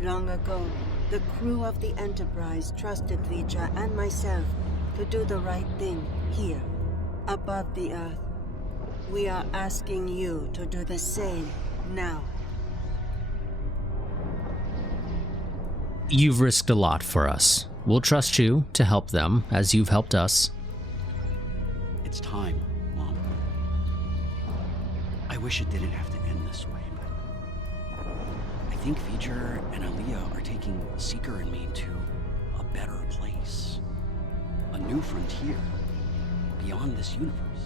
Long ago, the crew of the Enterprise trusted Vija and myself to do the right thing here, above the Earth. We are asking you to do the same now. You've risked a lot for us. We'll trust you to help them, as you've helped us. It's time, Mom. I wish it didn't have to end this way, but I think V'ger and Aaliyah are taking Seeker and me to a better place. A new frontier, beyond this universe.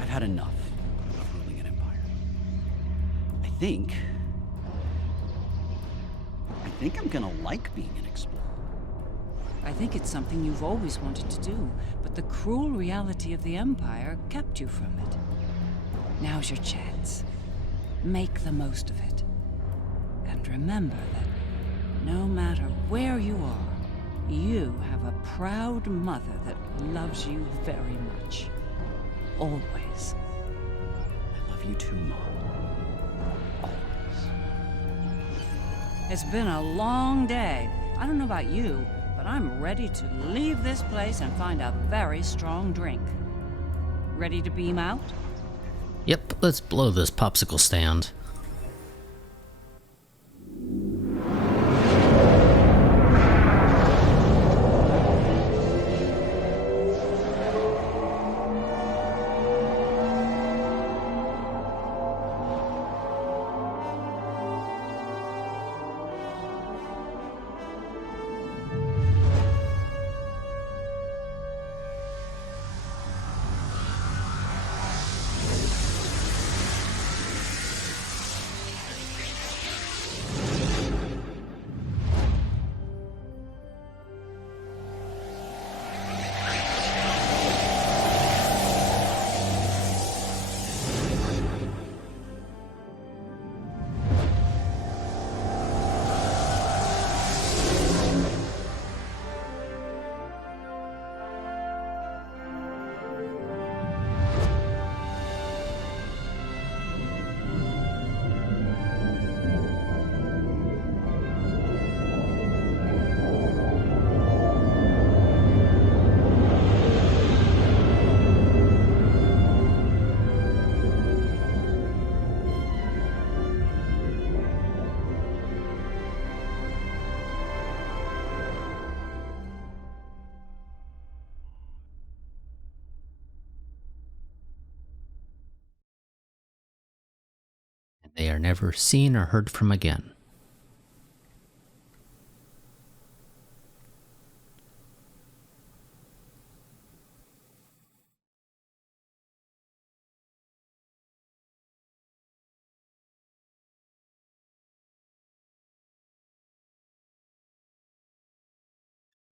I've had enough of ruling an empire. I think I'm gonna like being an explorer. I think it's something you've always wanted to do, but the cruel reality of the Empire kept you from it. Now's your chance. Make the most of it. And remember that no matter where you are, you have a proud mother that loves you very much. Always. I love you too, Mom. It's been a long day. I don't know about you, but I'm ready to leave this place and find a very strong drink. Ready to beam out? Yep, let's blow this popsicle stand. They are never seen or heard from again.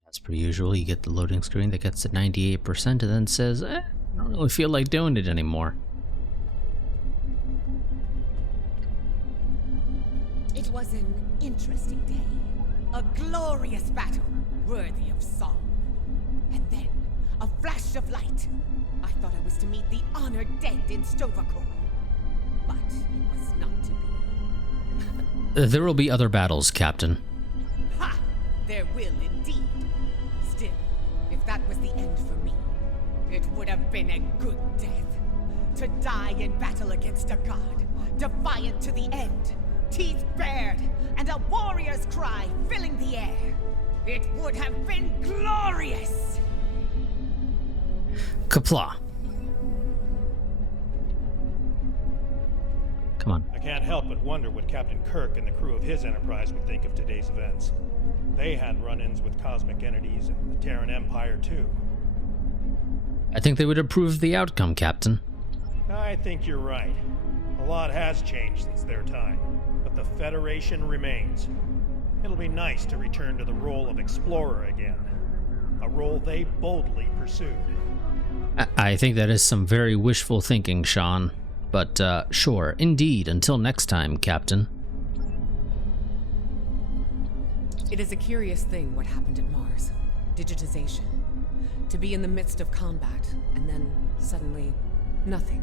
As per usual, you get the loading screen that gets to 98% and then says, I don't really feel like doing it anymore. It was an interesting day. A glorious battle, worthy of song. And then, a flash of light. I thought I was to meet the honored dead in Stovacor. But it was not to be. There will be other battles, Captain. Ha! There will indeed. Still, if that was the end for me, it would have been a good death. To die in battle against a god, defiant to the end, teeth bared, and a warrior's cry filling the air. It would have been glorious! Kapla. Come on. I can't help but wonder what Captain Kirk and the crew of his Enterprise would think of today's events. They had run-ins with cosmic entities and the Terran Empire, too. I think they would approve of the outcome, Captain. I think you're right. A lot has changed since their time, but the Federation remains. It'll be nice to return to the role of explorer again, a role they boldly pursued. I think that is some very wishful thinking, Sean. But, sure, indeed, until next time, Captain. It is a curious thing what happened at Mars. Digitization. To be in the midst of combat, and then, suddenly, nothing.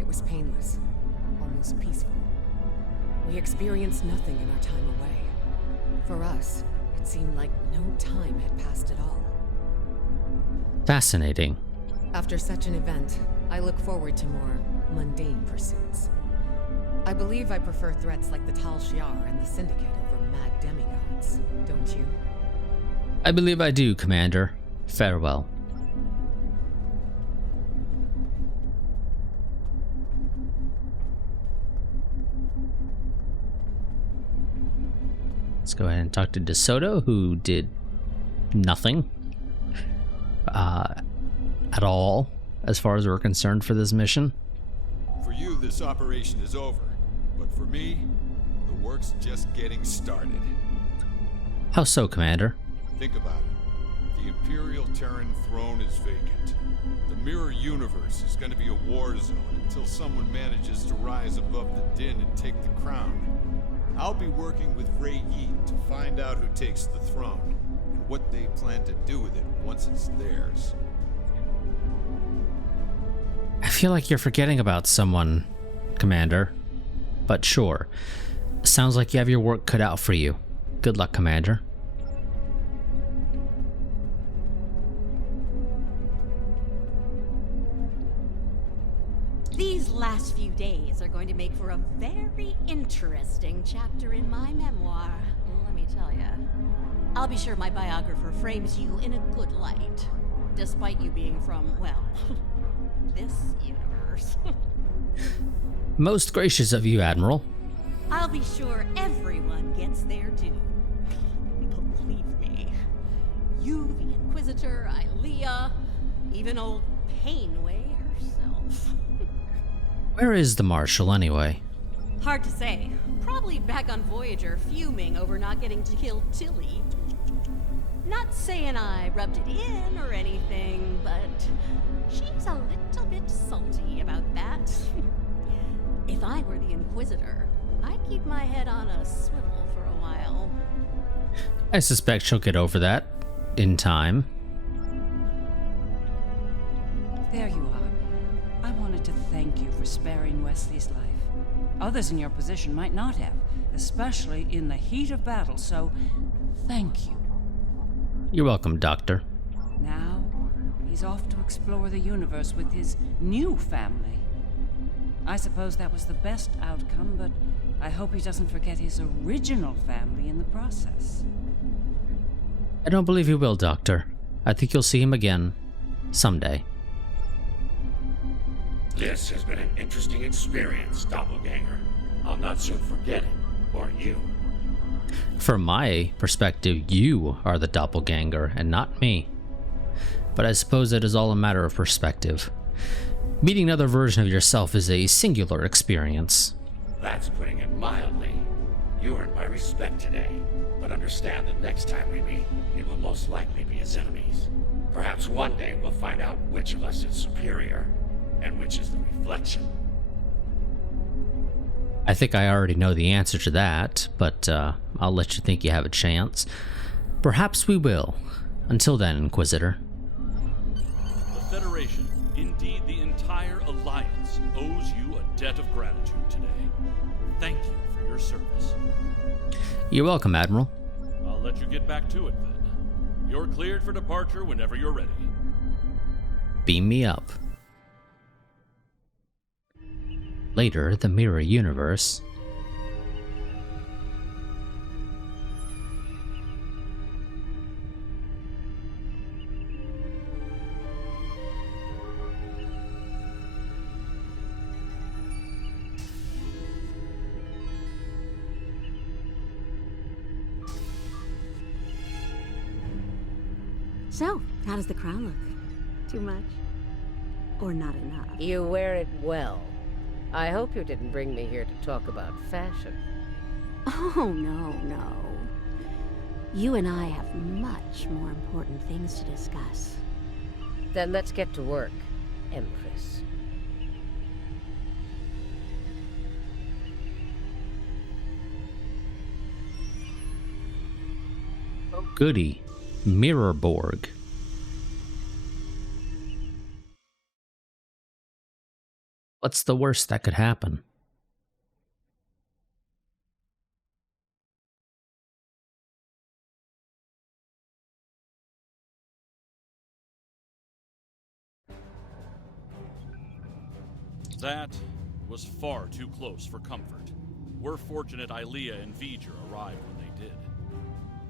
It was painless. Almost peaceful. We experienced nothing in our time away. For us, it seemed like no time had passed at all. Fascinating. After such an event, I look forward to more mundane pursuits. I believe I prefer threats like the Tal Shiar and the Syndicate over mad demigods, don't you? I believe I do, Commander. Farewell. Let's go ahead and talk to DeSoto, who did nothing at all, as far as we're concerned, for this mission. For you, this operation is over. But for me, the work's just getting started. How so, Commander? Think about it. The Imperial Terran throne is vacant. The Mirror Universe is going to be a war zone until someone manages to rise above the din and take the crown. I'll be working with Ray Yeet to find out who takes the throne, and what they plan to do with it once it's theirs. I feel like you're forgetting about someone, Commander. But sure. Sounds like you have your work cut out for you. Good luck, Commander. These last few days are going to make for a very interesting chapter in my memoir, let me tell you. I'll be sure my biographer frames you in a good light, despite you being from, well, this universe. Most gracious of you, Admiral. I'll be sure everyone gets their due. Believe me. You, the Inquisitor, Ilea, even old Painway herself. Where is the Marshal, anyway? Hard to say. Probably back on Voyager, fuming over not getting to kill Tilly. Not saying I rubbed it in or anything, but she's a little bit salty about that. If I were the Inquisitor, I'd keep my head on a swivel for a while. I suspect she'll get over that in time. There you are. I wanted to thank you for sparing Wesley's life. Others in your position might not have, especially in the heat of battle, so thank you. You're welcome, Doctor. Now, he's off to explore the universe with his new family. I suppose that was the best outcome, but I hope he doesn't forget his original family in the process. I don't believe he will, Doctor. I think you'll see him again someday. This has been an interesting experience, Doppelganger. I'll not soon forget it. Or you. From my perspective, you are the doppelganger and not me. But I suppose it is all a matter of perspective. Meeting another version of yourself is a singular experience. That's putting it mildly. You earned my respect today, but understand that next time we meet, it will most likely be as enemies. Perhaps one day we'll find out which of us is superior, and which is the reflection. I think I already know the answer to that, but I'll let you think you have a chance. Perhaps we will. Until then, Inquisitor. The Federation, indeed the entire Alliance, owes you a debt of gratitude today. Thank you for your service. You're welcome, Admiral. I'll let you get back to it then. You're cleared for departure whenever you're ready. Beam me up. Later, the Mirror Universe. So, how does the crown look? Too much? Or not enough? You wear it well. I hope you didn't bring me here to talk about fashion. Oh, no. You and I have much more important things to discuss. Then let's get to work, Empress. Goody. Mirrorborg. What's the worst that could happen? That was far too close for comfort. We're fortunate Ilea and V'ger arrived when they did.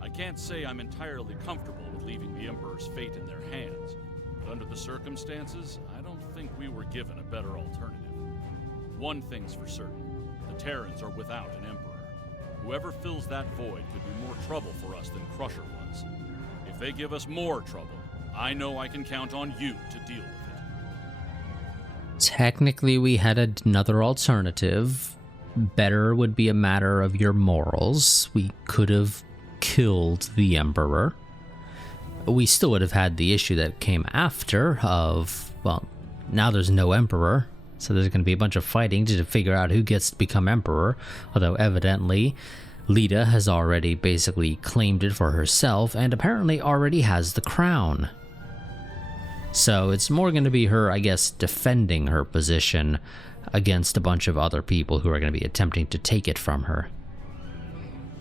I can't say I'm entirely comfortable with leaving the Emperor's fate in their hands, but under the circumstances, I don't think we were given a better alternative. One thing's for certain, the Terrans are without an Emperor. Whoever fills that void could be more trouble for us than Crusher was. If they give us more trouble, I know I can count on you to deal with it. Technically, we had another alternative. Better would be a matter of your morals. We could have killed the Emperor. We still would have had the issue that came after of, well, now there's no Emperor, so there's going to be a bunch of fighting to figure out who gets to become Emperor, although evidently Lita has already basically claimed it for herself and apparently already has the crown. So it's more going to be her, I guess, defending her position against a bunch of other people who are going to be attempting to take it from her.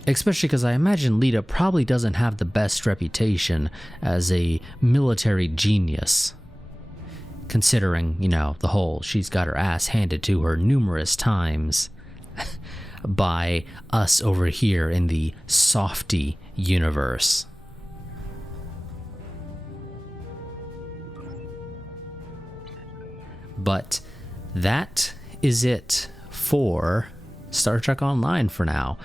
Especially because I imagine Lita probably doesn't have the best reputation as a military genius. Considering, you know, the whole she's got her ass handed to her numerous times by us over here in the softy universe. But that is it for Star Trek Online for now.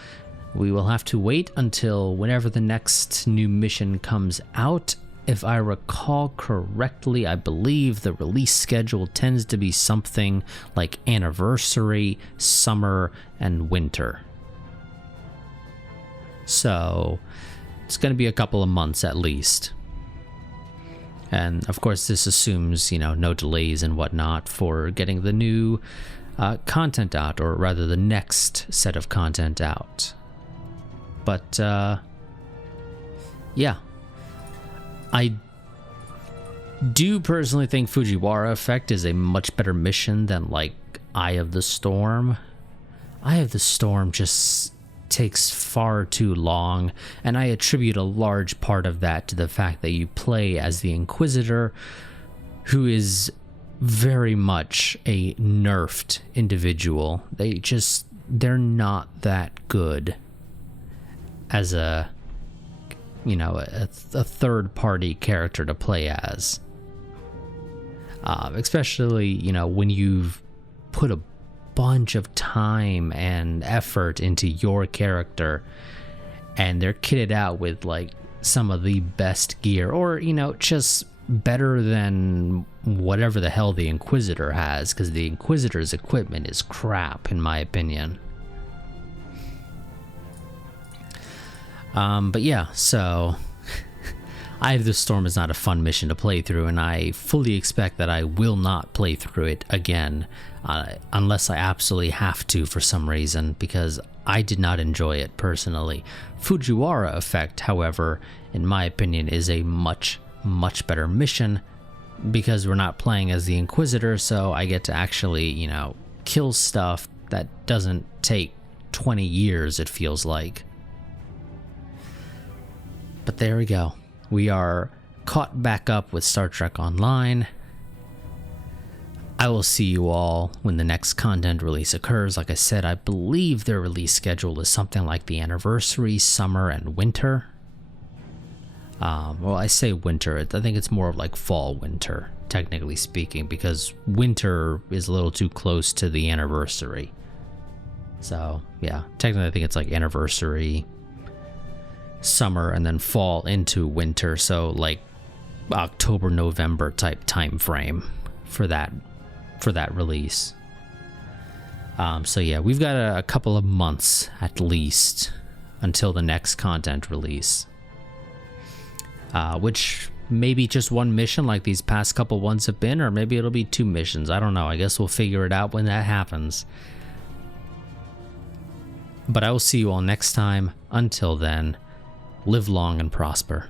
We will have to wait until whenever the next new mission comes out. If I recall correctly, I believe the release schedule tends to be something like anniversary, summer, and winter. So it's going to be a couple of months at least. And of course, this assumes, you know, no delays and whatnot for getting the new content out, or rather the next set of content out. But, yeah. I do personally think Fujiwhara Effect is a much better mission than, like, Eye of the Storm. Eye of the Storm just takes far too long, and I attribute a large part of that to the fact that you play as the Inquisitor, who is very much a nerfed individual. They're not that good as a, you know, a third-party character to play as. Especially, you know, when you've put a bunch of time and effort into your character, and they're kitted out with like some of the best gear, or you know, just better than whatever the hell the Inquisitor has, because the Inquisitor's equipment is crap in my opinion. But yeah, so Eye of the Storm is not a fun mission to play through, and I fully expect that I will not play through it again unless I absolutely have to for some reason, because I did not enjoy it personally. Fujiwhara Effect, however, in my opinion, is a much better mission, because we're not playing as the Inquisitor, so I get to actually, you know, kill stuff that doesn't take 20 years, it feels like. But there we go. We are caught back up with Star Trek Online. I will see you all when the next content release occurs. Like I said, I believe their release schedule is something like the anniversary, summer, and winter. Well, I say winter. I think it's more of like fall, winter, technically speaking, because winter is a little too close to the anniversary. So, yeah, technically I think it's like anniversary, summer, and then fall into winter, so like October, November type time frame for that release. So yeah, we've got a couple of months at least until the next content release, which maybe just one mission like these past couple ones have been, or maybe it'll be 2 missions. I don't know. I guess we'll figure it out when that happens. But I will see you all next time. Until then, live long and prosper.